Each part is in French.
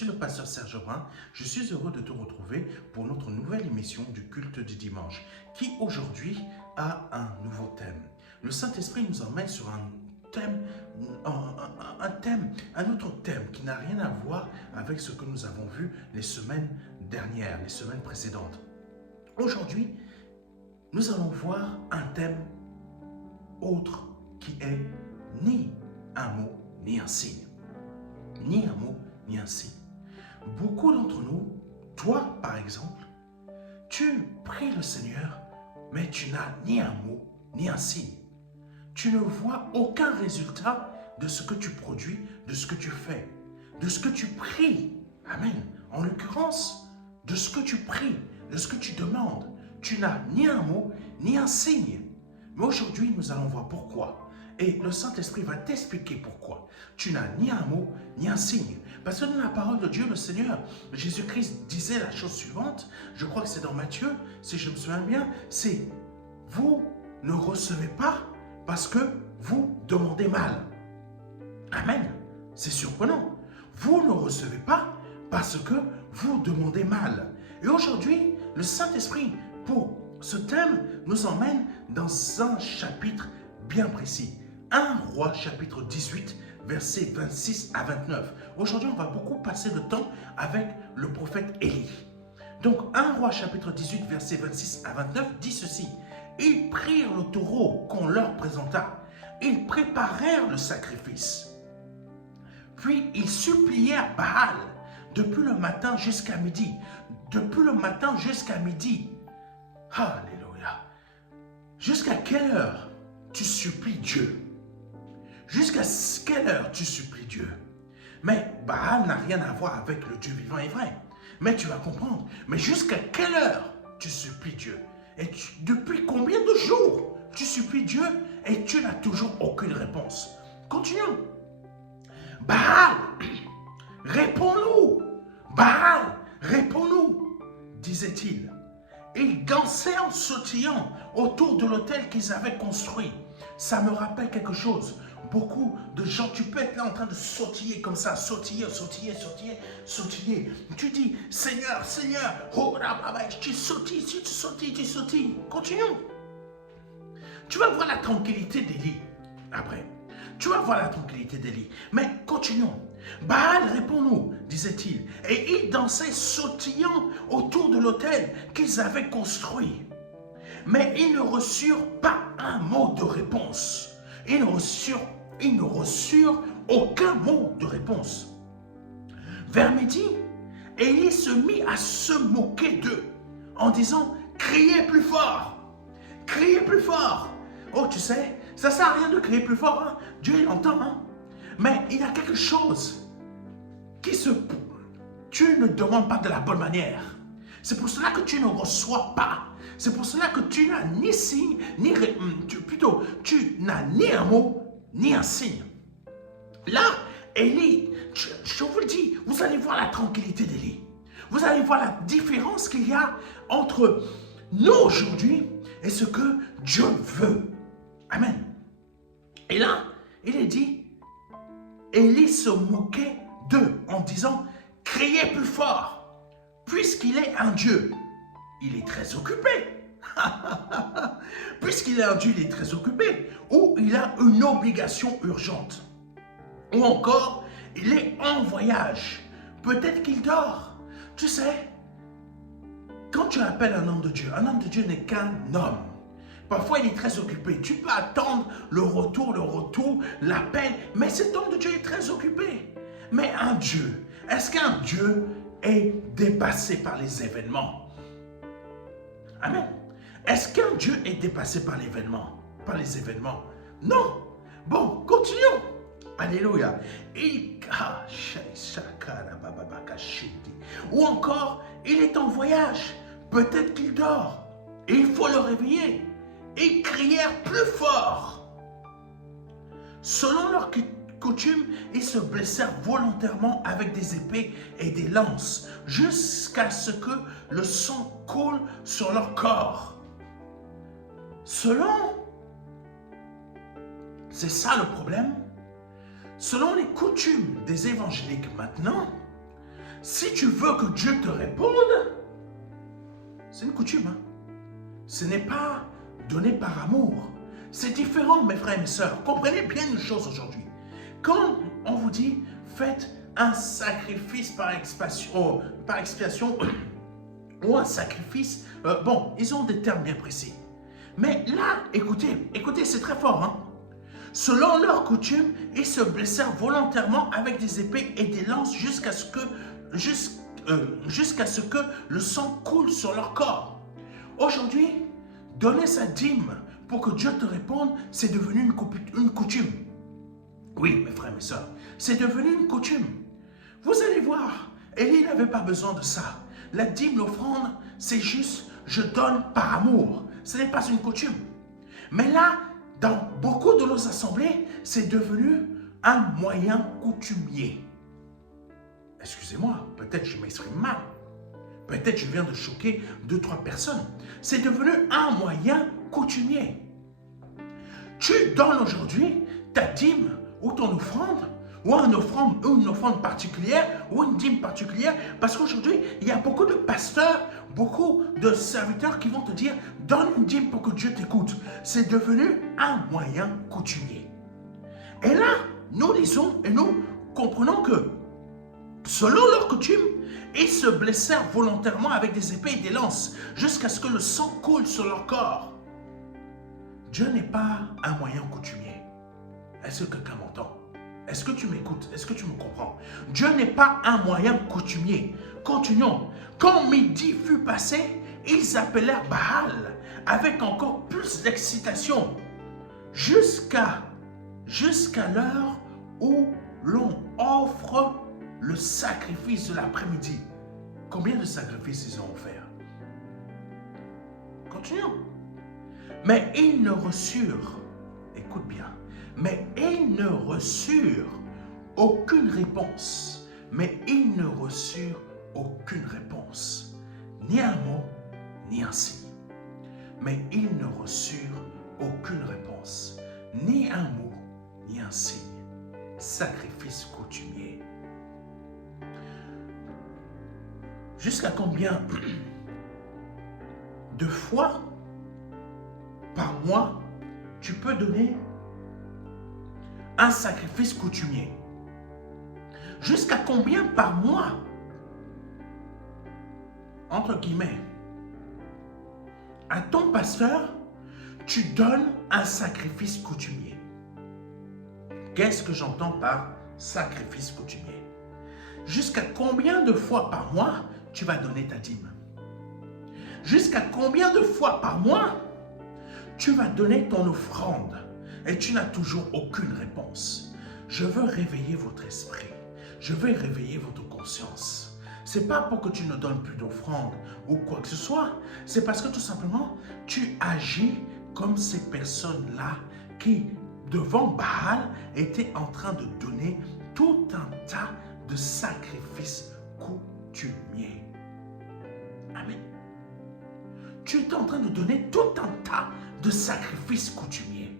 suis le pasteur Serge Brun. Je suis heureux de te retrouver pour notre nouvelle émission du culte du dimanche, qui aujourd'hui a un nouveau thème. Le Saint-Esprit nous emmène sur un autre thème qui n'a rien à voir avec ce que nous avons vu les semaines dernières, les semaines précédentes. Aujourd'hui, nous allons voir un thème autre qui est ni un mot ni un signe. Ni un mot ni un signe. Beaucoup d'entre nous, toi par exemple, tu pries le Seigneur, mais tu n'as ni un mot ni un signe. Tu ne vois aucun résultat de ce que tu produis, de ce que tu fais, de ce que tu pries. Amen. En l'occurrence, de ce que tu pries, de ce que tu demandes. Tu n'as ni un mot ni un signe. Mais aujourd'hui, nous allons voir pourquoi. Et le Saint-Esprit va t'expliquer pourquoi. Tu n'as ni un mot, ni un signe. Parce que dans la parole de Dieu, le Seigneur, Jésus-Christ disait la chose suivante, je crois que c'est dans Matthieu, si je me souviens bien, c'est « Vous ne recevez pas parce que vous demandez mal. » Amen. C'est surprenant. Vous ne recevez pas parce que vous demandez mal. Et aujourd'hui, le Saint-Esprit, pour ce thème, nous emmène dans un chapitre bien précis. 1 Roi chapitre 18, versets 26 à 29. Aujourd'hui, on va beaucoup passer de temps avec le prophète Élie. Donc, 1 Roi chapitre 18, versets 26 à 29 dit ceci. Ils prirent le taureau qu'on leur présenta. Ils préparèrent le sacrifice. Puis, ils supplièrent Baal depuis le matin jusqu'à midi. Depuis le matin jusqu'à midi. Alléluia. Jusqu'à quelle heure tu supplies Dieu? Jusqu'à quelle heure tu supplies Dieu? Mais Baal n'a rien à voir avec le Dieu vivant et vrai. Mais tu vas comprendre. Mais jusqu'à quelle heure tu supplies Dieu? Et depuis combien de jours tu supplies Dieu et tu n'as toujours aucune réponse? Continuons. Baal, réponds-nous. Baal, réponds-nous, disait-il. Ils dansaient en sautillant autour de l'autel qu'ils avaient construit. Ça me rappelle quelque chose. Beaucoup de gens, tu peux être là en train de sautiller comme ça, sautiller. Tu dis, Seigneur, oh, tu sautilles. Continuons. Tu vas voir la tranquillité d'Élie après. Tu vas voir la tranquillité d'Élie. Mais continuons. Baal, réponds-nous, disait-il. Et ils dansaient sautillant autour de l'autel qu'ils avaient construit. Mais ils ne reçurent pas un mot de réponse. Ils ne reçurent aucun mot de réponse. Vers midi, Élie se mit à se moquer d'eux en disant « Criez plus fort! Criez plus fort !» Oh, tu sais, ça ne sert à rien de crier plus fort. Hein? Dieu, il entend. Hein? Mais il y a quelque chose tu ne demandes pas de la bonne manière. C'est pour cela que tu ne reçois pas. C'est pour cela que tu n'as ni signe, tu n'as ni un mot, ni un signe. Là, Élie, je vous le dis, vous allez voir la tranquillité d'Élie. Vous allez voir la différence qu'il y a entre nous aujourd'hui et ce que Dieu veut. Amen. Et là, il est dit, Élie se moquait d'eux en disant, criez plus fort, puisqu'il est un Dieu. Il est très occupé. Puisqu'il est un Dieu, il est très occupé. Ou il a une obligation urgente. Ou encore, il est en voyage. Peut-être qu'il dort. Tu sais, quand tu appelles un homme de Dieu n'est qu'un homme. Parfois, il est très occupé. Tu peux attendre le retour, l'appel. Mais cet homme de Dieu est très occupé. Mais un Dieu, est-ce qu'un Dieu est dépassé par les événements? Amen. Est-ce qu'un Dieu est dépassé par les événements? Non. Bon, continuons. Alléluia. Ou encore, il est en voyage. Peut-être qu'il dort. Et il faut le réveiller. Ils crièrent plus fort. Selon leur coutume, ils se blessèrent volontairement avec des épées et des lances, jusqu'à ce que le sang coule sur leur corps. C'est ça le problème. Selon les coutumes des évangéliques maintenant, Si tu veux que Dieu te réponde, c'est une coutume. Hein? Ce n'est pas donné par amour. C'est différent, mes frères et mes sœurs. Comprenez bien une chose aujourd'hui. Quand on vous dit, faites un sacrifice par expiation ou un sacrifice, bon, ils ont des termes bien précis. Mais là, écoutez, c'est très fort. Hein? Selon leur coutume, ils se blessèrent volontairement avec des épées et des lances jusqu'à ce que le sang coule sur leur corps. Aujourd'hui, donner sa dîme pour que Dieu te réponde, c'est devenu une coutume. Oui, mes frères et mes sœurs, c'est devenu une coutume. Vous allez voir, Élie n'avait pas besoin de ça. La dîme, l'offrande, c'est juste, je donne par amour. Ce n'est pas une coutume. Mais là, dans beaucoup de nos assemblées, c'est devenu un moyen coutumier. Excusez-moi, peut-être je m'exprime mal. Peut-être je viens de choquer 2-3 personnes. C'est devenu un moyen coutumier. Tu donnes aujourd'hui ta dîme ou ton offrande, ou une offrande particulière, ou une dîme particulière, parce qu'aujourd'hui, il y a beaucoup de pasteurs, beaucoup de serviteurs qui vont te dire, donne une dîme pour que Dieu t'écoute. C'est devenu un moyen coutumier. Et là, nous lisons et nous comprenons que, selon leur coutume, ils se blessèrent volontairement avec des épées et des lances, jusqu'à ce que le sang coule sur leur corps. Dieu n'est pas un moyen coutumier. Est-ce que quelqu'un m'entend? Est-ce que tu m'écoutes? Est-ce que tu me comprends? Dieu n'est pas un moyen coutumier. Continuons. Quand midi fut passé, ils appelèrent Baal avec encore plus d'excitation jusqu'à l'heure où l'on offre le sacrifice de l'après-midi. Combien de sacrifices ils ont offert? Continuons. Mais ils ne reçurent, écoute bien, mais ils ne reçurent aucune réponse. Mais ils ne reçurent aucune réponse. Ni un mot, ni un signe. Mais ils ne reçurent aucune réponse. Ni un mot, ni un signe. Sacrifice coutumier. Jusqu'à combien de fois par mois tu peux donner un sacrifice coutumier? Jusqu'à combien par mois, entre guillemets, à ton pasteur, tu donnes un sacrifice coutumier? Qu'est-ce que j'entends par sacrifice coutumier? Jusqu'à combien de fois par mois tu vas donner ta dîme? Jusqu'à combien de fois par mois tu vas donner ton offrande et tu n'as toujours aucune réponse? Je veux réveiller votre esprit. Je veux réveiller votre conscience. Ce n'est pas pour que tu ne donnes plus d'offrande ou quoi que ce soit. C'est parce que tout simplement, tu agis comme ces personnes-là qui, devant Baal, étaient en train de donner tout un tas de sacrifices coutumiers. Amen. Tu es en train de donner tout un tas de sacrifices coutumiers.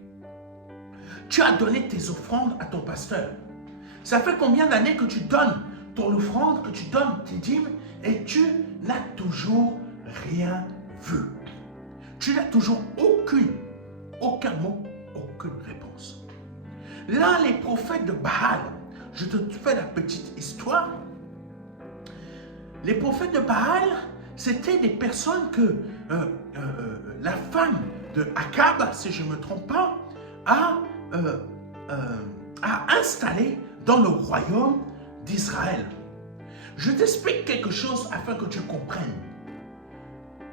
Tu as donné tes offrandes à ton pasteur. Ça fait combien d'années que tu donnes ton offrande, que tu donnes tes dîmes et tu n'as toujours rien vu. Tu n'as toujours aucun mot, aucune réponse. Là, les prophètes de Baal, je te fais la petite histoire. Les prophètes de Baal, c'était des personnes que la femme de Akab, si je ne me trompe pas, a installé dans le royaume d'Israël. Je t'explique quelque chose afin que tu comprennes.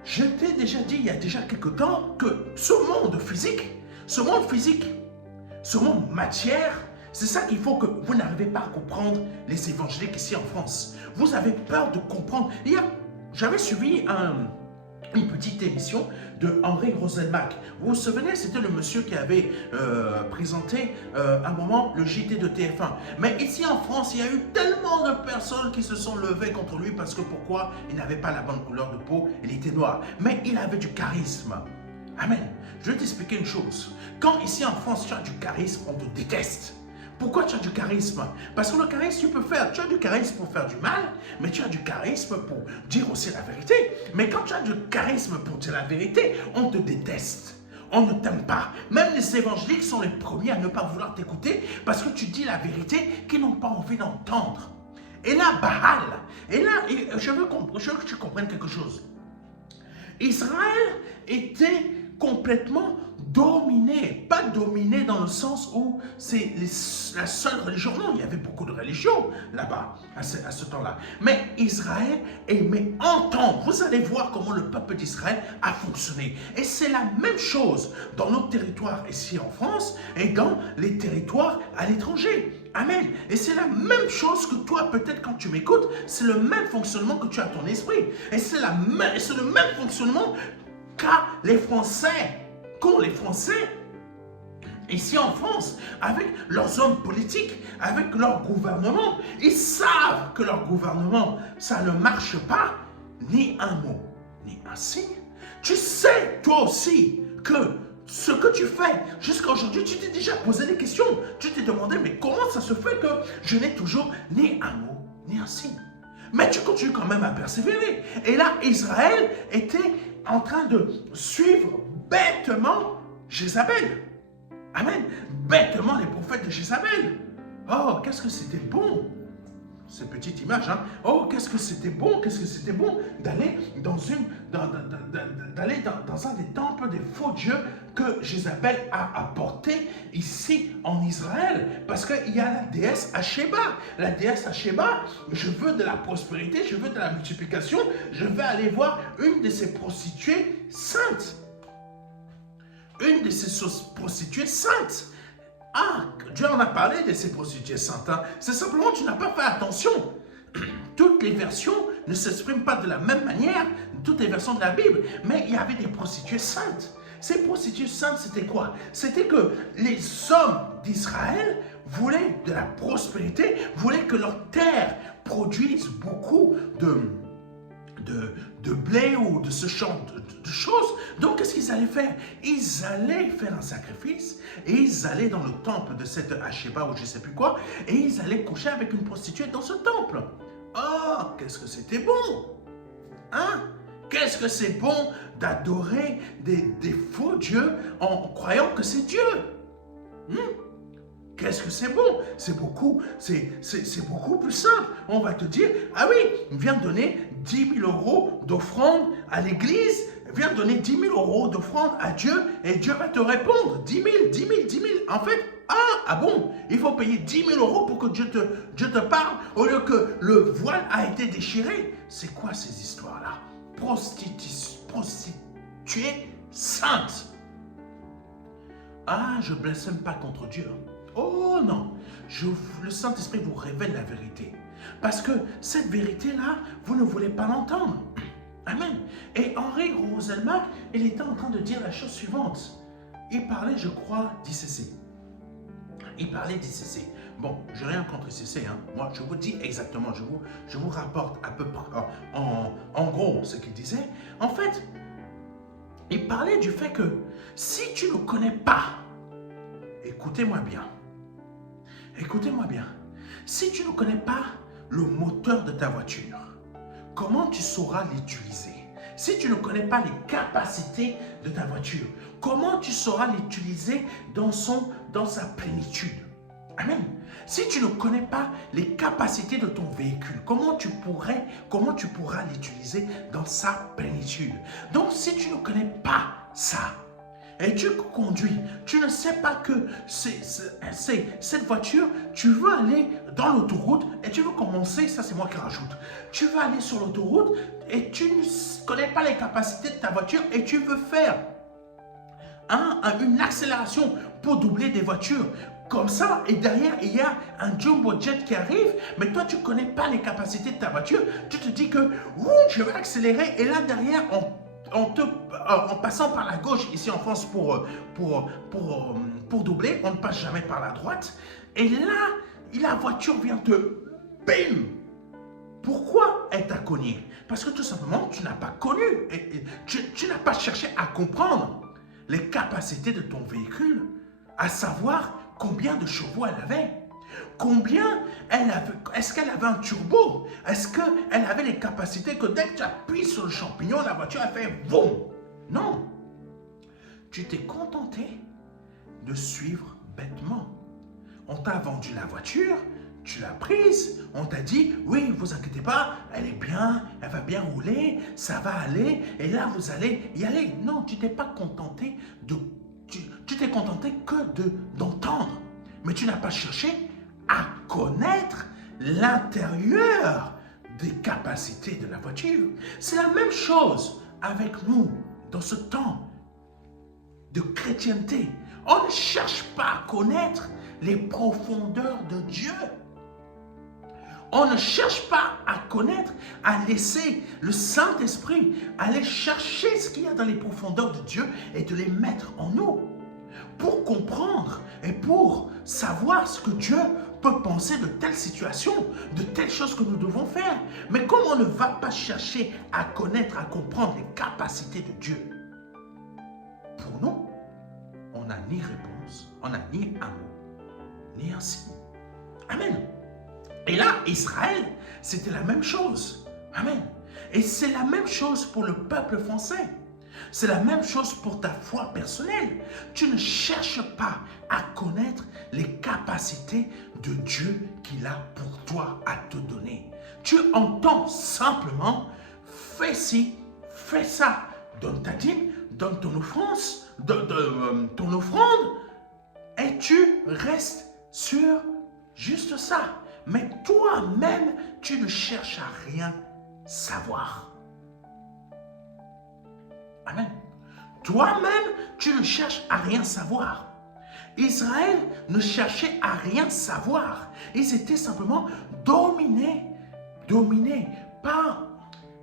Je t'ai déjà dit il y a déjà quelque temps que ce monde physique, ce monde matière, c'est ça qu'il faut que vous n'arrivez pas à comprendre les évangéliques ici en France. Vous avez peur de comprendre. J'avais suivi une petite émission de Henri Rosenbach. Vous vous souvenez, c'était le monsieur qui avait présenté un moment le JT de TF1. Mais ici en France, il y a eu tellement de personnes qui se sont levées contre lui parce que pourquoi? Il n'avait pas la bonne couleur de peau, il était noir. Mais il avait du charisme. Amen. Je vais t'expliquer une chose. Quand ici en France, tu as du charisme, on te déteste. Pourquoi tu as du charisme? Parce que le charisme, tu as du charisme pour faire du mal, mais tu as du charisme pour dire aussi la vérité. Mais quand tu as du charisme pour dire la vérité, on te déteste. On ne t'aime pas. Même les évangéliques sont les premiers à ne pas vouloir t'écouter parce que tu dis la vérité qu'ils n'ont pas envie d'entendre. Et là, Baal, je veux que tu comprennes quelque chose. Israël était complètement dominé, pas dominé dans le sens où c'est la seule religion, non, il y avait beaucoup de religions là-bas, à ce temps-là. Mais Israël aimait entendre, vous allez voir comment le peuple d'Israël a fonctionné. Et c'est la même chose dans nos territoires ici en France et dans les territoires à l'étranger. Amen. Et c'est la même chose que toi, peut-être quand tu m'écoutes, c'est le même fonctionnement que tu as dans ton esprit. Et c'est le même fonctionnement qu'ont les Français, ici en France, avec leurs hommes politiques, avec leur gouvernement. Ils savent que leur gouvernement, ça ne marche pas, ni un mot, ni un signe. Tu sais, toi aussi, que ce que tu fais jusqu'à aujourd'hui, tu t'es déjà posé des questions. Tu t'es demandé, mais comment ça se fait que je n'ai toujours ni un mot, ni un signe? Mais tu continues quand même à persévérer. Et là, Israël était en train de suivre bêtement Jézabel. Amen. Bêtement les prophètes de Jézabel. Oh, qu'est-ce que c'était bon. Cette petite image, hein. Oh, qu'est-ce que c'était bon d'aller dans un des temples des faux dieux que Jézabel a apporté ici en Israël. Parce qu'il y a la déesse Asheba. La déesse Asheba, je veux de la prospérité, je veux de la multiplication, je vais aller voir une de ces prostituées saintes. Une de ces prostituées saintes. Ah, Dieu en a parlé de ces prostituées saintes. Hein. C'est simplement que tu n'as pas fait attention. Toutes les versions ne s'expriment pas de la même manière, toutes les versions de la Bible, mais il y avait des prostituées saintes. Ces prostituées saintes, c'était quoi? C'était que les hommes d'Israël voulaient de la prospérité, voulaient que leur terre produise beaucoup de blé ou de ce genre de choses. Donc, qu'est-ce qu'ils allaient faire? Ils allaient faire un sacrifice et ils allaient dans le temple de cette Asheba ou je ne sais plus quoi et ils allaient coucher avec une prostituée dans ce temple. Oh, qu'est-ce que c'était bon! Hein? Qu'est-ce que c'est bon d'adorer des faux dieux en croyant que c'est Dieu? Qu'est-ce que c'est bon? C'est beaucoup plus simple. On va te dire, ah oui, viens donner 10 000 € d'offrande à l'église, viens donner 10 000 € d'offrande à Dieu et Dieu va te répondre. 10 000, 10 000, 10 000. En fait, ah bon, il faut payer 10 000 € pour que Dieu te parle au lieu que le voile a été déchiré. C'est quoi ces histoires-là? Prostituée sainte. Ah, je ne blasphème pas contre Dieu. Oh non, le Saint-Esprit vous révèle la vérité. Parce que cette vérité-là, vous ne voulez pas l'entendre. Amen. Et Henri Roselmack, il était en train de dire la chose suivante. Il parlait, je crois, d'ICC. Il parlait d'ICC. Bon, je n'ai rien contre ICC. Hein. Moi, je vous dis exactement, je vous rapporte à peu près, en gros, ce qu'il disait. En fait, il parlait du fait que si tu ne connais pas, écoutez-moi bien, si tu ne connais pas le moteur de ta voiture, comment tu sauras l'utiliser? Si tu ne connais pas les capacités de ta voiture, comment tu sauras l'utiliser dans sa plénitude? Amen. Si tu ne connais pas les capacités de ton véhicule, comment tu pourras l'utiliser dans sa plénitude? Donc, si tu ne connais pas ça, et tu conduis, tu ne sais pas que cette voiture, tu veux aller dans l'autoroute et tu veux commencer, ça c'est moi qui rajoute, tu veux aller sur l'autoroute et tu ne connais pas les capacités de ta voiture et tu veux faire une accélération pour doubler des voitures. Comme ça, et derrière, il y a un jumbo jet qui arrive, mais toi, tu ne connais pas les capacités de ta voiture. Tu te dis que, je vais accélérer, et là, derrière, en passant par la gauche, ici en France, pour doubler, on ne passe jamais par la droite. Et là, la voiture vient te... Bim! Pourquoi elle t'a cogné? Parce que tout simplement, tu n'as pas connu, tu n'as pas cherché à comprendre les capacités de ton véhicule, à savoir combien de chevaux elle avait. Combien est-ce qu'elle avait un turbo? Est-ce qu'elle avait les capacités que dès que tu appuies sur le champignon, la voiture a fait boum? Non. Tu t'es contenté de suivre bêtement. On t'a vendu la voiture, tu l'as prise, on t'a dit, oui, ne vous inquiétez pas, elle est bien, elle va bien rouler, ça va aller, et là, vous allez y aller. Non, tu t'es pas contenté tu t'es contenté que d'entendre, mais tu n'as pas cherché à connaître l'intérieur des capacités de la voiture. C'est la même chose avec nous dans ce temps de chrétienté. On ne cherche pas à connaître les profondeurs de Dieu. On ne cherche pas à connaître, à laisser le Saint-Esprit aller chercher ce qu'il y a dans les profondeurs de Dieu et de les mettre en nous pour comprendre et pour savoir ce que Dieu peut penser de telle situation, de telles choses que nous devons faire. Mais comme on ne va pas chercher à connaître, à comprendre les capacités de Dieu, pour nous, on n'a ni réponse, on n'a ni un mot, ni un signe. Amen. Et là, Israël, c'était la même chose. Amen. Et c'est la même chose pour le peuple français. C'est la même chose pour ta foi personnelle. Tu ne cherches pas à connaître les capacités de Dieu qu'il a pour toi à te donner. Tu entends simplement, fais ci, fais ça. Donne ta dîme, donne ton ton offrande, et tu restes sur juste ça. Mais toi-même, tu ne cherches à rien savoir. Amen. Toi-même, tu ne cherches à rien savoir. Israël ne cherchait à rien savoir. Ils étaient simplement dominés, pas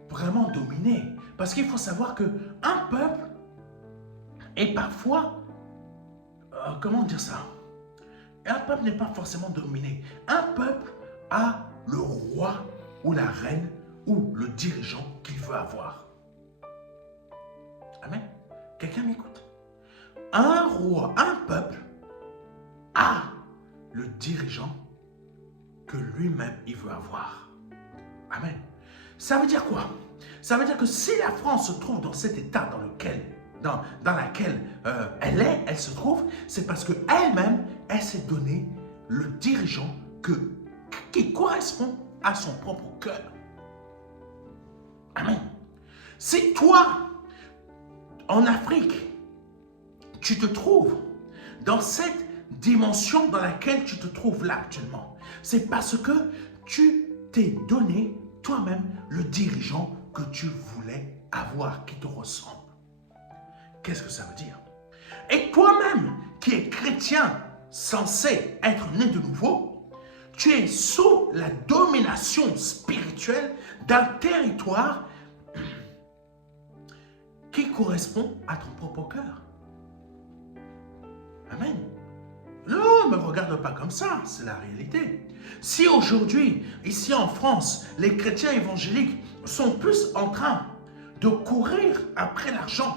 vraiment dominés. Parce qu'il faut savoir qu'un peuple est parfois, comment dire ça? Un peuple n'est pas forcément dominé. Un peuple a le roi ou la reine ou le dirigeant qu'il veut avoir. Amen. Quelqu'un m'écoute? Un roi, un peuple a le dirigeant que lui-même il veut avoir. Amen. Ça veut dire quoi? Ça veut dire que si la France se trouve dans cet état dans laquelle elle se trouve, c'est parce qu'elle-même, elle s'est donné le dirigeant qui correspond à son propre cœur. Amen. Si toi, en Afrique, tu te trouves dans cette dimension dans laquelle tu te trouves là actuellement, c'est parce que tu t'es donné toi-même le dirigeant que tu voulais avoir, qui te ressemble. Qu'est-ce que ça veut dire? Et toi-même, qui es chrétien, censé être né de nouveau, tu es sous la domination spirituelle d'un territoire qui correspond à ton propre cœur. Amen. Non, ne me regarde pas comme ça, c'est la réalité. Si aujourd'hui, ici en France, les chrétiens évangéliques sont plus en train de courir après l'argent,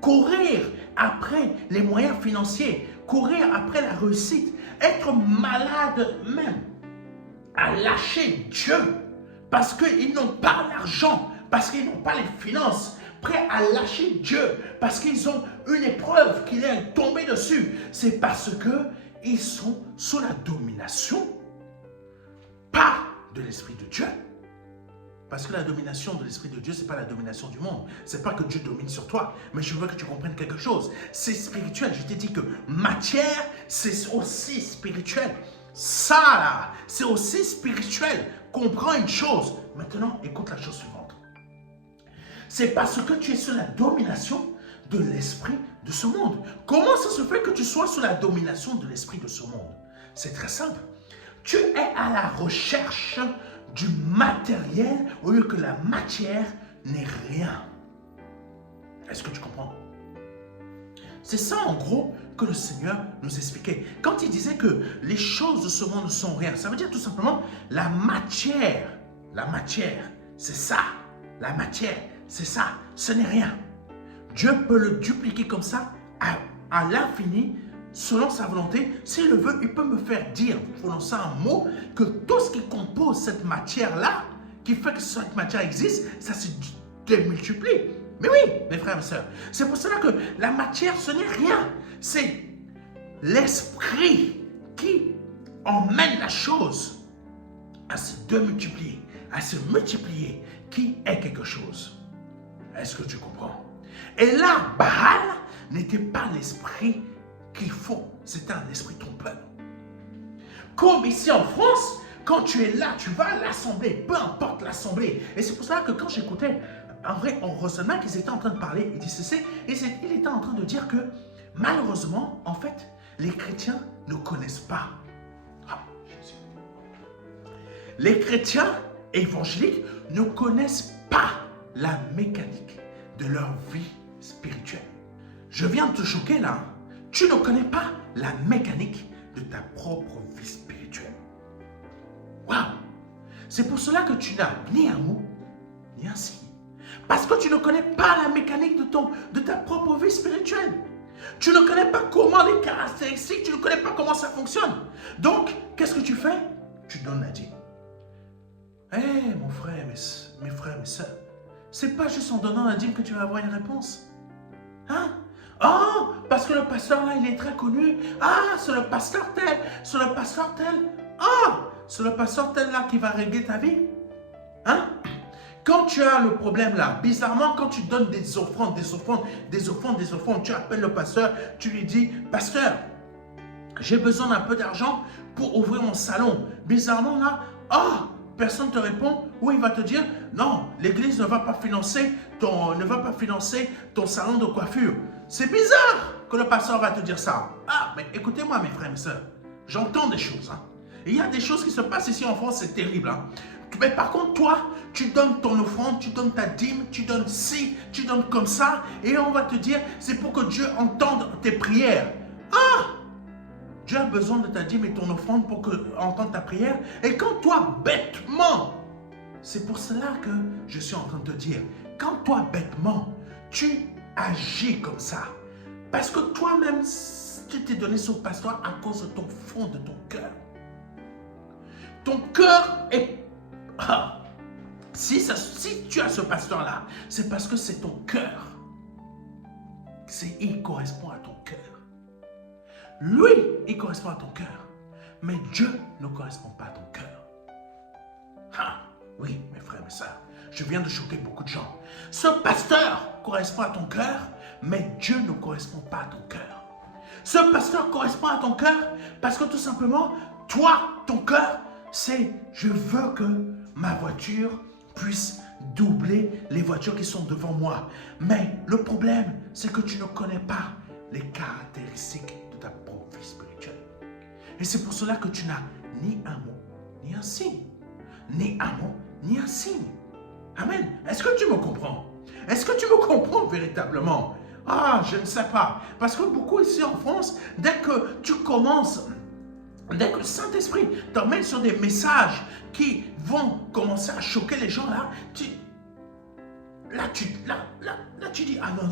courir après les moyens financiers, courir après la réussite, être malade même, à lâcher Dieu, parce qu'ils n'ont pas l'argent, parce qu'ils n'ont pas les finances, prêts à lâcher Dieu, parce qu'ils ont une épreuve qui leur est tombée dessus, c'est parce qu'ils sont sous la domination, pas de l'Esprit de Dieu. Parce que la domination de l'Esprit de Dieu, ce n'est pas la domination du monde. Ce n'est pas que Dieu domine sur toi. Mais je veux que tu comprennes quelque chose. C'est spirituel. Je t'ai dit que matière, c'est aussi spirituel. Ça, là, c'est aussi spirituel. Comprends une chose. Maintenant, écoute la chose suivante. C'est parce que tu es sous la domination de l'esprit de ce monde. Comment ça se fait que tu sois sous la domination de l'esprit de ce monde? C'est très simple. Tu es à la recherche du matériel au lieu que la matière n'est rien. Est-ce que tu comprends? C'est ça en gros que le Seigneur nous expliquait. Quand il disait que les choses de ce monde ne sont rien, ça veut dire tout simplement la matière, c'est ça. La matière, c'est ça, ce n'est rien. Dieu peut le dupliquer comme ça à l'infini selon sa volonté, s'il le veut, il peut me faire dire, prononcer un mot, que tout ce qui compose cette matière-là, qui fait que cette matière existe, ça se démultiplie. Mais oui, mes frères et sœurs, c'est pour cela que la matière, ce n'est rien. C'est l'esprit qui emmène la chose à se démultiplier, à se multiplier, qui est quelque chose. Est-ce que tu comprends? Et là, Baal n'était pas l'esprit qu'il faut, c'était un esprit trompeur. Comme ici en France, quand tu es là, tu vas à l'assemblée, peu importe l'assemblée. Et c'est pour ça que quand j'écoutais, en vrai, en Rosenmack, ils étaient en train de parler, il disait, il était en train de dire que malheureusement, en fait, les chrétiens ne connaissent pas. Ah, Jésus. Les chrétiens évangéliques ne connaissent pas la mécanique de leur vie spirituelle. Je viens de te choquer là. Hein? Tu ne connais pas la mécanique de ta propre vie spirituelle. Waouh! C'est pour cela que tu n'as ni un mot, ni un signe. Parce que tu ne connais pas la mécanique de ta propre vie spirituelle. Tu ne connais pas comment les caractéristiques, tu ne connais pas comment ça fonctionne. Donc, qu'est-ce que tu fais? Tu donnes la dîme. Eh, mon frère, mes frères, mes soeurs, c'est pas juste en donnant la dîme que tu vas avoir une réponse. Hein? Oh, parce que le pasteur là, il est très connu. Ah, c'est le pasteur tel, c'est le pasteur tel. Ah, c'est le pasteur tel là qui va régler ta vie. Hein? Quand tu as le problème là, bizarrement, quand tu donnes des offrandes, tu appelles le pasteur, tu lui dis, pasteur, j'ai besoin d'un peu d'argent pour ouvrir mon salon. Bizarrement là, oh, personne ne te répond, ou il va te dire, non, l'église ne va pas financer ton salon de coiffure. C'est bizarre que le pasteur va te dire ça. Ah, mais écoutez-moi mes frères et sœurs, j'entends des choses. Hein. Il y a des choses qui se passent ici en France, c'est terrible. Hein. Mais par contre, toi, tu donnes ton offrande, tu donnes ta dîme, tu donnes ci, tu donnes comme ça, et on va te dire, c'est pour que Dieu entende tes prières. Ah! Dieu a besoin de ta dîme et ton offrande pour entendre ta prière. Et quand toi, bêtement, c'est pour cela que je suis en train de te dire, quand toi, bêtement, tu agis comme ça, parce que toi-même, tu t'es donné ce pasteur à cause de ton fond, de ton cœur. Ton cœur est... Ah, si tu as ce pasteur-là, c'est parce que c'est ton cœur. Il correspond à ton cœur. Lui, il correspond à ton cœur. Mais Dieu ne correspond pas à ton cœur. Ah, oui, mes frères, mes sœurs, je viens de choquer beaucoup de gens. Ce pasteur correspond à ton cœur, mais Dieu ne correspond pas à ton cœur. Ce pasteur correspond à ton cœur parce que tout simplement, toi, ton cœur, c'est je veux que ma voiture puisse doubler les voitures qui sont devant moi. Mais le problème, c'est que tu ne connais pas les caractéristiques de ta propre vie spirituelle. Et c'est pour cela que tu n'as ni un mot, ni un signe. Ni un mot, ni un signe. Amen. Est-ce que tu me comprends? Est-ce que tu me comprends véritablement? Ah, je ne sais pas. Parce que beaucoup ici en France, dès que tu commences... Dès que le Saint-Esprit t'emmène sur des messages qui vont commencer à choquer les gens, là, tu dis, ah non,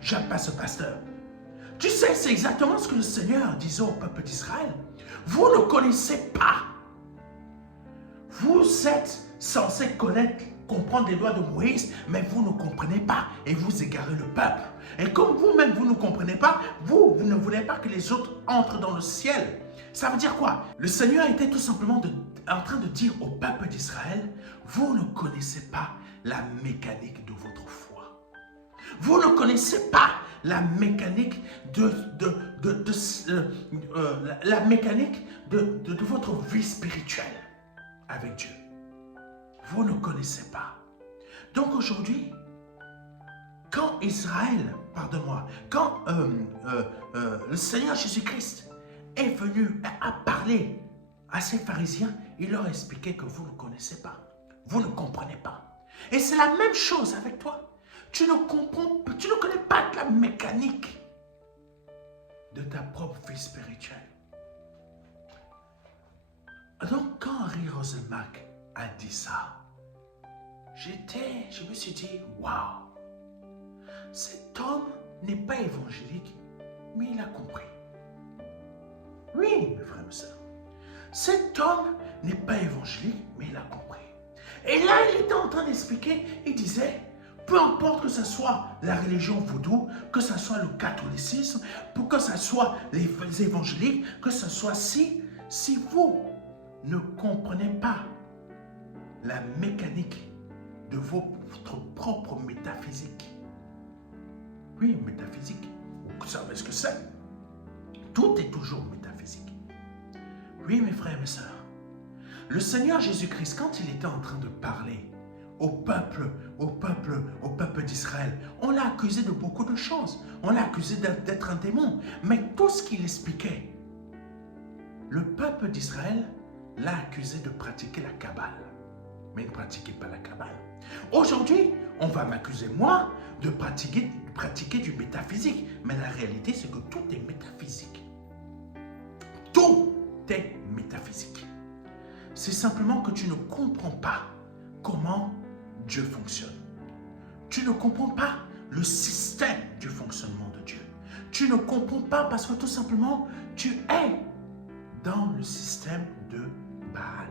j'aime pas ce pasteur. Tu sais, c'est exactement ce que le Seigneur disait au peuple d'Israël. Vous ne connaissez pas. Vous êtes censés comprendre les lois de Moïse, mais vous ne comprenez pas et vous égarez le peuple. Et comme vous-même, vous ne comprenez pas, vous ne voulez pas que les autres entrent dans le ciel. Ça veut dire quoi? Le Seigneur était tout simplement en train de dire au peuple d'Israël, vous ne connaissez pas la mécanique de votre foi. Vous ne connaissez pas la mécanique de votre vie spirituelle avec Dieu. Vous ne connaissez pas. Donc aujourd'hui, quand le Seigneur Jésus-Christ est venu à parler à ces pharisiens, il leur expliquait que vous ne connaissez pas, vous ne comprenez pas. Et c'est la même chose avec toi. Tu ne connais pas la mécanique de ta propre vie spirituelle. Donc quand Henri Rosenmack a dit ça, je me suis dit, waouh, cet homme n'est pas évangélique, mais il a compris. Oui, mes frères et sœurs. Cet homme n'est pas évangélique, mais il a compris. Et là, il était en train d'expliquer, il disait, peu importe que ce soit la religion vaudou, que ce soit le catholicisme, que ce soit les évangéliques, que ce soit si vous ne comprenez pas la mécanique de votre propre métaphysique, oui, métaphysique, vous savez ce que c'est, tout est toujours métaphysique. Oui, mes frères et mes sœurs, le Seigneur Jésus-Christ, quand il était en train de parler au peuple d'Israël, on l'a accusé de beaucoup de choses. On l'a accusé d'être un démon. Mais tout ce qu'il expliquait, le peuple d'Israël l'a accusé de pratiquer la Kabbale. Mais il ne pratiquait pas la Kabbale. Aujourd'hui, on va m'accuser, moi, de pratiquer du métaphysique. Mais la réalité, c'est que tout est métaphysique. Tout est métaphysique. C'est simplement que tu ne comprends pas comment Dieu fonctionne. Tu ne comprends pas le système du fonctionnement de Dieu. Tu ne comprends pas parce que tout simplement, tu es dans le système de Baal.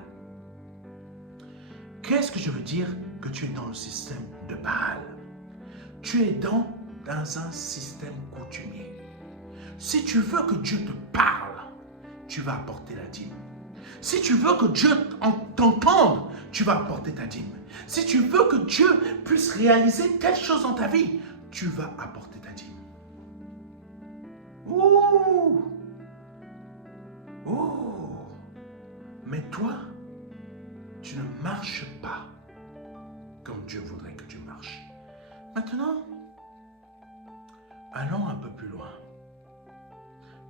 Qu'est-ce que je veux dire que tu es dans le système de Baal? Tu es dans un système coutumier. Si tu veux que Dieu te parle, tu vas apporter la dîme. Si tu veux que Dieu t'entende, tu vas apporter ta dîme. Si tu veux que Dieu puisse réaliser telle chose dans ta vie, tu vas apporter ta dîme. Ouh! Oh! Mais toi, tu ne marches pas comme Dieu voudrait que tu marches. Maintenant, allons un peu plus loin.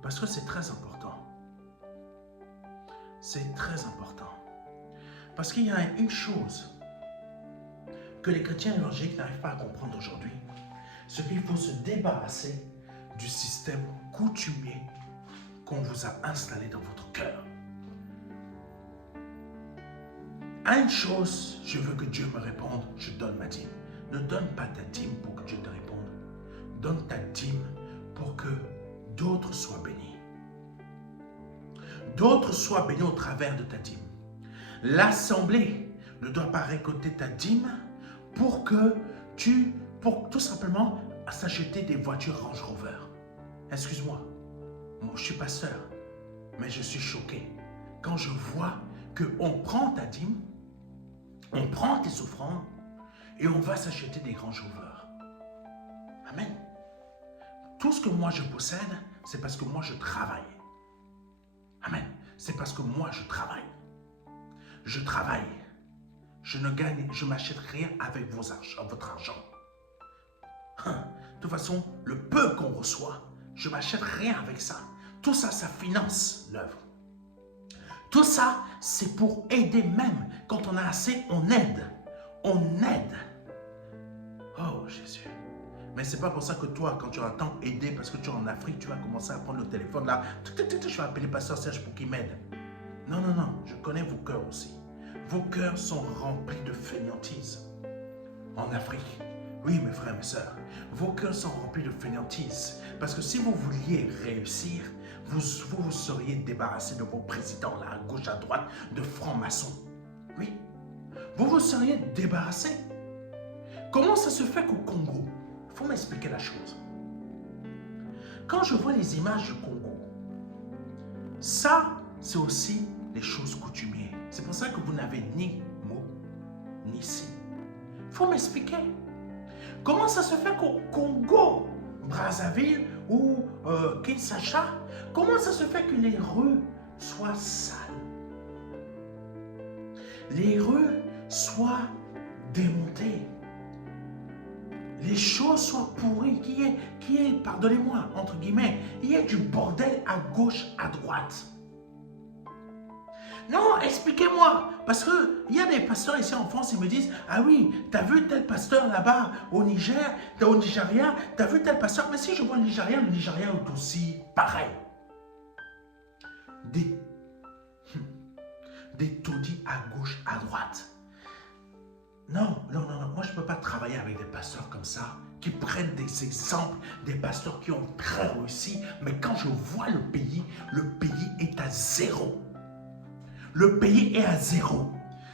Parce que c'est très important. C'est très important. Parce qu'il y a une chose que les chrétiens évangéliques n'arrivent pas à comprendre aujourd'hui. C'est qu'il faut se débarrasser du système coutumier qu'on vous a installé dans votre cœur. À une chose, je veux que Dieu me réponde, je donne ma dîme. Ne donne pas ta dîme pour que Dieu te réponde. Donne ta dîme pour que d'autres soient bénis. D'autres soient bénis au travers de ta dîme. L'assemblée ne doit pas récolter ta dîme pour tout simplement s'acheter des voitures Range Rover. Excuse-moi, moi je suis pasteur, mais je suis choqué quand je vois qu'on prend ta dîme, on prend tes offrandes et on va s'acheter des Range Rover. Amen. Tout ce que moi je possède, c'est parce que moi je travaille. Amen. C'est parce que moi je travaille. Je travaille. Je ne gagne, je ne m'achète rien avec votre argent. De toute façon, le peu qu'on reçoit, je ne m'achète rien avec ça. Tout ça, ça finance l'œuvre. Tout ça, c'est pour aider même. Quand on a assez, on aide. On aide. Oh Jésus. Mais ce n'est pas pour ça que toi, quand tu entends aider, parce que tu es en Afrique, tu vas commencer à prendre le téléphone là. Je vais appeler Pasteur Serge pour qu'il m'aide. Non, non, non. Je connais vos cœurs aussi. Vos cœurs sont remplis de fainéantise. En Afrique. Oui, mes frères et mes sœurs. Vos cœurs sont remplis de fainéantise. Parce que si vous vouliez réussir, vous seriez débarrassé de vos présidents là, à gauche, à droite, de francs-maçons. Oui. Vous vous seriez débarrassé. Comment ça se fait qu'au Congo, il faut m'expliquer la chose. Quand je vois les images du Congo, ça, c'est aussi les choses coutumières. C'est pour ça que vous n'avez ni mot, ni si. Il faut m'expliquer. Comment ça se fait qu'au Congo, Brazzaville ou Kinshasa, comment ça se fait que les rues soient sales? Les rues soient démontées. Les choses soient pourries, qui est, pardonnez-moi, entre guillemets, il y a du bordel à gauche, à droite. Non, expliquez-moi, parce qu'il y a des pasteurs ici en France, ils me disent, ah oui, t'as vu tel pasteur là-bas au Niger, au Nigeria, t'as vu tel pasteur, mais si je vois le Nigeria est aussi pareil. Des taudis à gauche, à droite. Non, non, non, non, moi je ne peux pas travailler avec des pasteurs comme ça qui prennent des exemples, des pasteurs qui ont très réussi, mais quand je vois le pays est à zéro. Le pays est à zéro.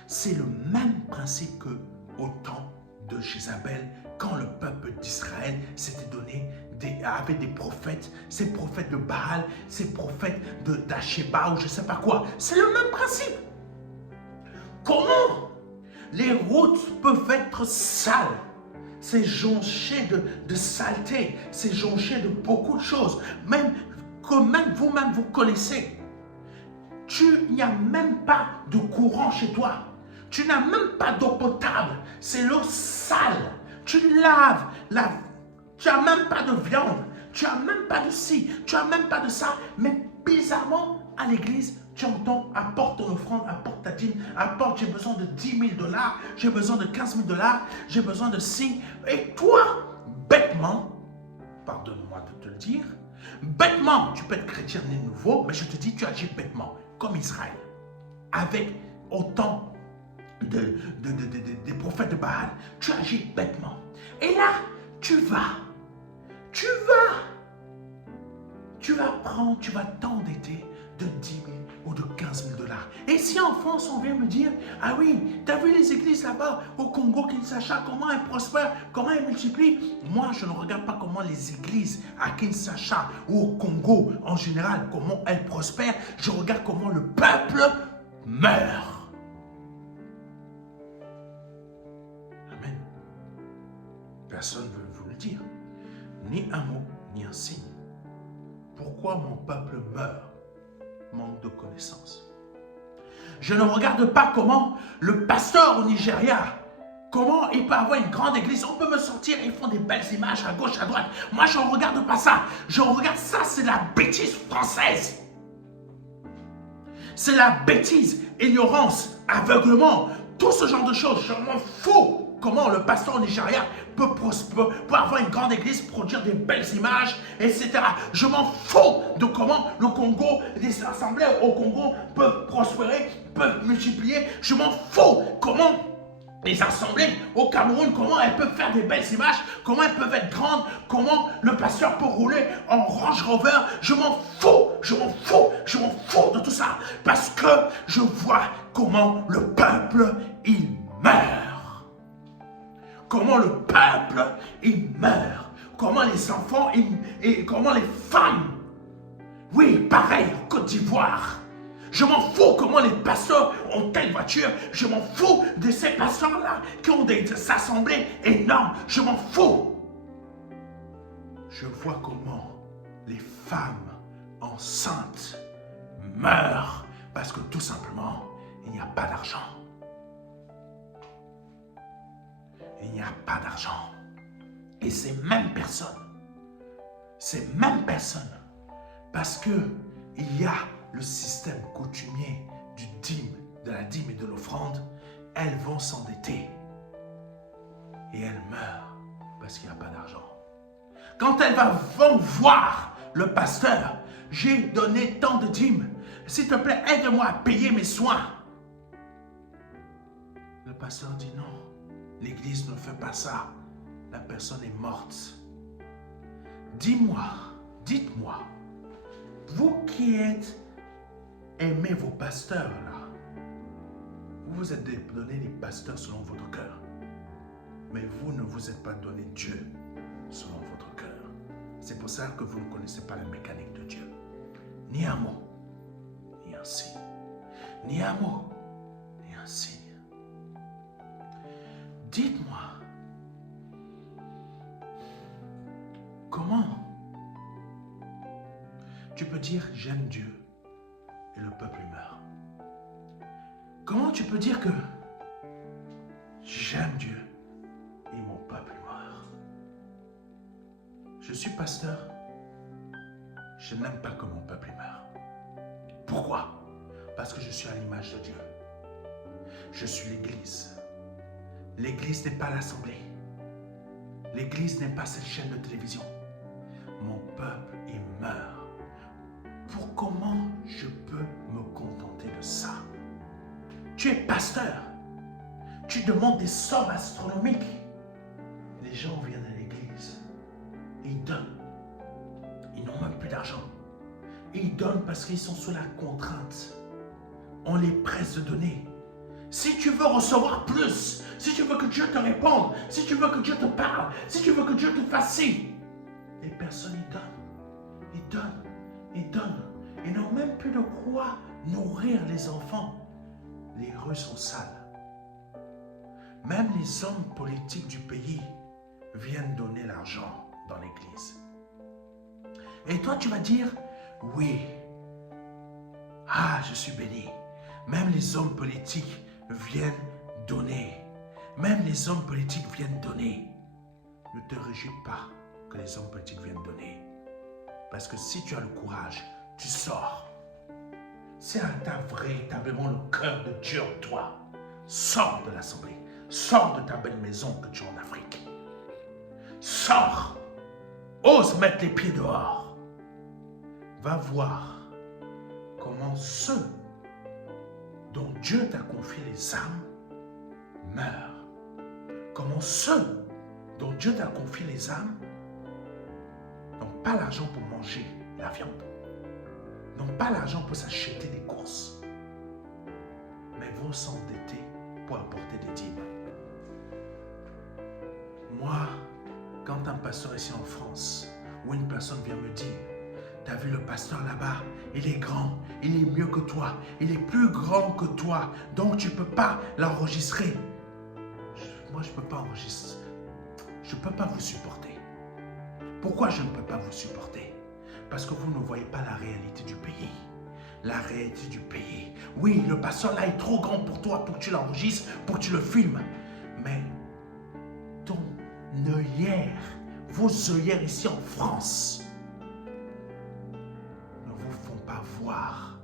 C'est le même principe que au temps de Jézabel, quand le peuple d'Israël s'était donné avait des prophètes, ces prophètes de Baal, ces prophètes d'Asheba ou je ne sais pas quoi. C'est le même principe. Comment les routes peuvent être sales? C'est jonché de saleté, c'est jonché de beaucoup de choses. Même vous-même vous connaissez. Il n'y a même pas de courant chez toi. Tu n'as même pas d'eau potable. C'est l'eau sale. Tu laves, tu n'as même pas de viande. Tu n'as même pas de ci. Tu n'as même pas de ça. Mais bizarrement, à l'église, tu entends, apporte ton offrande, apporte ta dîme, apporte, j'ai besoin de 10 000 $, j'ai besoin de 15 000 $, j'ai besoin de ci. Et toi, bêtement, pardonne-moi de te le dire, bêtement, tu peux être chrétien né nouveau, mais je te dis, tu agis bêtement, comme Israël, avec autant des prophètes de Baal, tu agis bêtement. Et là, tu vas t'endetter de 10 000 ou de 15 000 $. Et si en France, on vient me dire, ah oui, tu as vu les églises là-bas au Congo, Kinshasa, comment elles prospèrent, comment elles multiplient? Moi, je ne regarde pas comment les églises à Kinshasa ou au Congo en général, comment elles prospèrent. Je regarde comment le peuple meurt. Amen. Personne ne veut vous le dire. Ni un mot, ni un signe. Pourquoi mon peuple meurt? Manque de connaissances. Je ne regarde pas comment le pasteur au Nigeria, comment il peut avoir une grande église. On peut me sortir, ils font des belles images à gauche, à droite. Moi, je ne regarde pas ça. Je regarde ça, c'est la bêtise française. C'est la bêtise, ignorance, aveuglement, tout ce genre de choses. Je m'en fous. Comment le pasteur au Nigeria peut avoir une grande église, produire des belles images, etc. Je m'en fous de comment le Congo, les assemblées au Congo peuvent prospérer, peuvent multiplier. Je m'en fous comment les assemblées au Cameroun, comment elles peuvent faire des belles images, comment elles peuvent être grandes, comment le pasteur peut rouler en Range Rover. Je m'en fous, je m'en fous, je m'en fous de tout ça. Parce que je vois comment le peuple, il meurt. Comment le peuple, il meurt. Comment les enfants et comment les femmes. Oui, pareil, en Côte d'Ivoire. Je m'en fous comment les pasteurs ont telle voiture. Je m'en fous de ces pasteurs-là qui ont des assemblées énormes. Je m'en fous. Je vois comment les femmes enceintes meurent parce que tout simplement, il n'y a pas d'argent. Il n'y a pas d'argent. Et ces mêmes personnes, parce que il y a le système coutumier de la dîme et de l'offrande, elles vont s'endetter. Et elles meurent parce qu'il n'y a pas d'argent. Quand elles vont voir le pasteur, j'ai donné tant de dîmes, s'il te plaît, aide-moi à payer mes soins. Le pasteur dit non. L'église ne fait pas ça. La personne est morte. Dites-moi, vous qui aimez vos pasteurs là, vous vous êtes donné des pasteurs selon votre cœur. Mais vous ne vous êtes pas donné Dieu selon votre cœur. C'est pour ça que vous ne connaissez pas la mécanique de Dieu. Ni un mot, ni un signe. Ni un mot, ni un signe. Dites-moi, comment tu peux dire j'aime Dieu et le peuple meurt? Comment tu peux dire que j'aime Dieu et mon peuple meurt? Je suis pasteur, je n'aime pas que mon peuple meure. Pourquoi? Parce que je suis à l'image de Dieu. Je suis l'Église. L'Église n'est pas l'Assemblée. L'Église n'est pas cette chaîne de télévision. Mon peuple, il meurt. Pour comment je peux me contenter de ça? Tu es pasteur. Tu demandes des sommes astronomiques. Les gens viennent à l'église. ils donnent parce qu'ils sont sous la contrainte. On les presse de donner. Si tu veux recevoir plus, si tu veux que Dieu te réponde, si tu veux que Dieu te parle, si tu veux que Dieu te fasse ci, les personnes, ils donnent, ils donnent, ils donnent. Ils n'ont même plus de quoi nourrir les enfants. Les rues sont sales. Même les hommes politiques du pays viennent donner l'argent dans l'église. Et toi, tu vas dire, oui, je suis béni. Même les hommes politiques viennent donner. Même les hommes politiques viennent donner. Ne te réjouis pas que les hommes politiques viennent donner. Parce que si tu as le courage, tu sors. Si tu as véritablement le cœur de Dieu en toi, sors de l'assemblée. Sors de ta belle maison que tu as en Afrique. Sors. Ose mettre les pieds dehors. Va voir comment ceux dont Dieu t'a confié les âmes meurent. Comment ceux dont Dieu t'a confié les âmes n'ont pas l'argent pour manger la viande, n'ont pas l'argent pour s'acheter des courses, mais vont s'endetter pour apporter des dîmes. Moi, quand un pasteur ici en France, ou une personne vient me dire, t'as vu le pasteur là-bas, il est grand, il est mieux que toi, il est plus grand que toi, donc tu ne peux pas l'enregistrer. Moi, je ne peux pas enregistrer. Je ne peux pas vous supporter. Pourquoi je ne peux pas vous supporter? Parce que vous ne voyez pas la réalité du pays. La réalité du pays. Oui, le pasteur là est trop grand pour toi, pour que tu l'enregistres, pour que tu le filmes. Mais ton œillère, vos œillères ici en France, ne vous font pas voir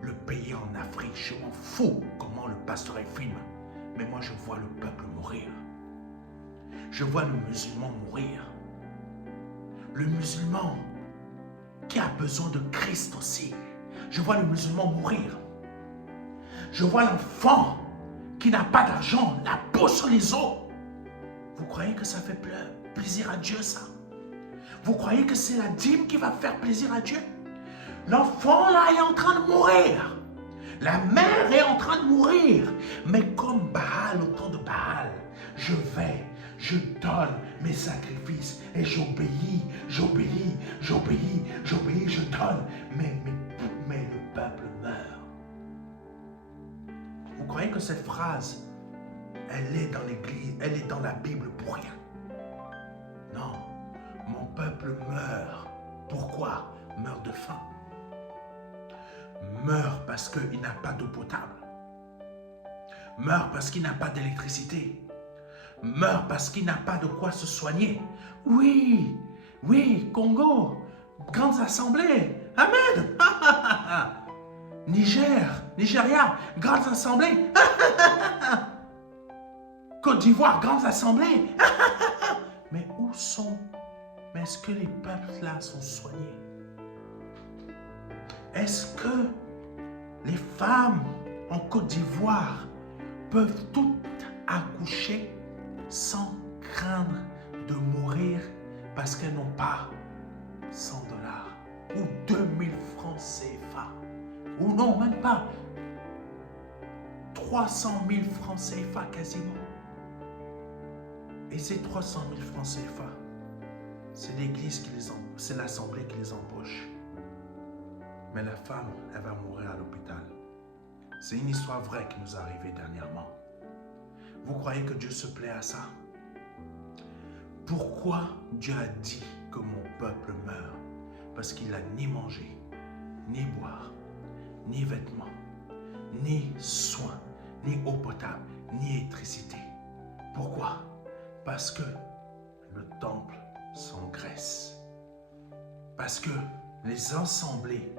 le pays en Afrique. Je m'en fous comment le pasteur filme. Mais moi, je vois le peuple mourir. Je vois le musulman mourir. Le musulman qui a besoin de Christ aussi. Je vois le musulman mourir. Je vois l'enfant qui n'a pas d'argent, la peau sur les os. Vous croyez que ça fait plaisir à Dieu, ça? Vous croyez que c'est la dîme qui va faire plaisir à Dieu? L'enfant là est en train de mourir. La mère est en train de mourir. Mais comme Baal, au temps de Baal, je donne mes sacrifices et j'obéis, je donne. Mais le peuple meurt. Vous croyez que cette phrase, elle est dans l'église, elle est dans la Bible pour rien? Non, mon peuple meurt. Pourquoi? Meurt de faim. Meurt parce qu'il n'a pas d'eau potable. Meurt parce qu'il n'a pas d'électricité. Meurt parce qu'il n'a pas de quoi se soigner. Oui, Congo, grandes assemblées. Amen. Nigeria, grandes assemblées. Côte d'Ivoire, grandes assemblées. Mais où sont? Mais est-ce que les peuples là sont soignés? Est-ce que les femmes en Côte d'Ivoire peuvent toutes accoucher sans craindre de mourir parce qu'elles n'ont pas 100 $ ou 2000 francs CFA? Ou non, même pas 300 000 francs CFA quasiment. Et ces 300 000 francs CFA, c'est l'église c'est l'assemblée qui les embauche. Mais la femme, elle va mourir à l'hôpital. C'est une histoire vraie qui nous est arrivée dernièrement. Vous croyez que Dieu se plaît à ça? Pourquoi Dieu a dit que mon peuple meurt? Parce qu'il n'a ni mangé, ni boire, ni vêtements, ni soins, ni eau potable, ni électricité. Pourquoi? Parce que le temple s'engraisse. Parce que les assemblées,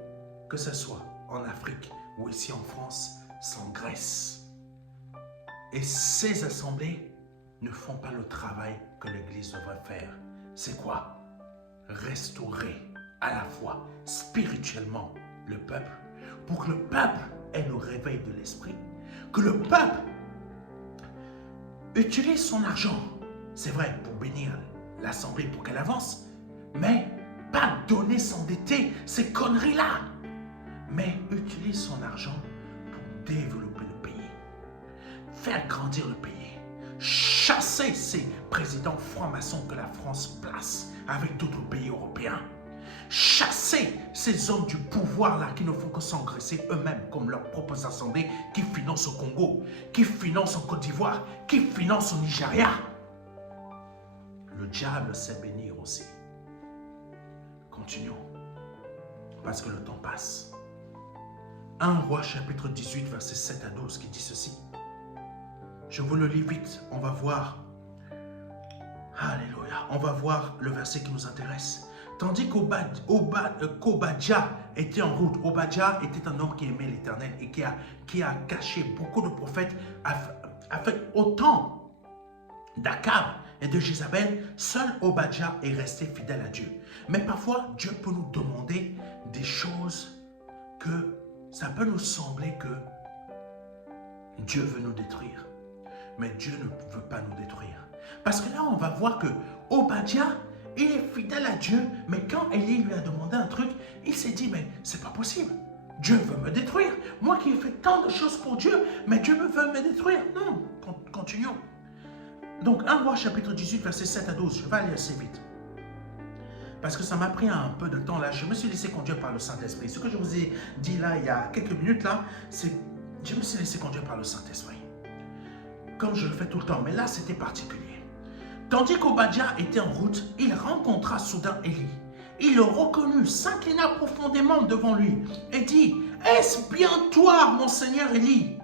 que ce soit en Afrique ou ici en France, s'engraissent. Et ces assemblées ne font pas le travail que l'Église devrait faire. C'est quoi? Restaurer à la fois spirituellement le peuple, pour que le peuple ait le réveil de l'esprit, que le peuple utilise son argent, c'est vrai, pour bénir l'assemblée pour qu'elle avance, mais pas donner, s'endetter, ces conneries-là. mais utilise son argent pour développer le pays, faire grandir le pays, chasser ces présidents francs-maçons que la France place avec d'autres pays européens. Chasser ces hommes du pouvoir-là qui ne font que s'engraisser eux-mêmes comme leurs propres assemblées qui financent au Congo, qui financent en Côte d'Ivoire, qui financent au Nigeria. Le diable sait bénir aussi. Continuons, parce que le temps passe. 1 Roi chapitre 18, versets 7 à 12 qui dit ceci. Je vous le lis vite, on va voir. Alléluia, on va voir le verset qui nous intéresse. Tandis qu'Obadja était en route. Obadja était un homme qui aimait l'Éternel et qui a caché beaucoup de prophètes. Au temps d'Akab et de Jézabel, seul Obadja est resté fidèle à Dieu. Mais parfois, Dieu peut nous demander des choses que ça peut nous sembler que Dieu veut nous détruire. Mais Dieu ne veut pas nous détruire. Parce que là, on va voir que Obadja, il est fidèle à Dieu, mais quand Élie lui a demandé un truc, il s'est dit, mais c'est pas possible. Dieu veut me détruire. Moi qui ai fait tant de choses pour Dieu, mais Dieu veut me détruire. Non, continuons. Donc 1 Roi chapitre 18, versets 7 à 12, je vais aller assez vite. Parce que ça m'a pris un peu de temps là, je me suis laissé conduire par le Saint-Esprit. Ce que je vous ai dit là, il y a quelques minutes là, c'est je me suis laissé conduire par le Saint-Esprit. Comme je le fais tout le temps, mais là c'était particulier. Tandis qu'Obadja était en route, il rencontra soudain Élie. Il le reconnut, s'inclina profondément devant lui et dit, « Est-ce bien toi, mon Seigneur Élie ?»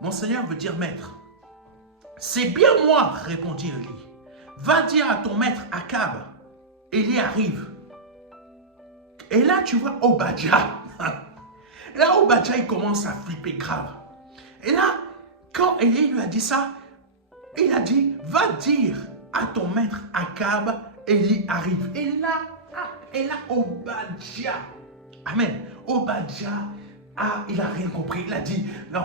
Mon Seigneur veut dire maître. « C'est bien moi, répondit Élie. Va dire à ton maître Akab, Élie arrive. » Et là, tu vois Obadja. Là, Obadja, il commence à flipper grave. Et là, quand Élie lui a dit ça, il a dit, va dire à ton maître Akab, Élie arrive. Et là, Obadja, amen, Obadja, il n'a rien compris. Il a dit, non,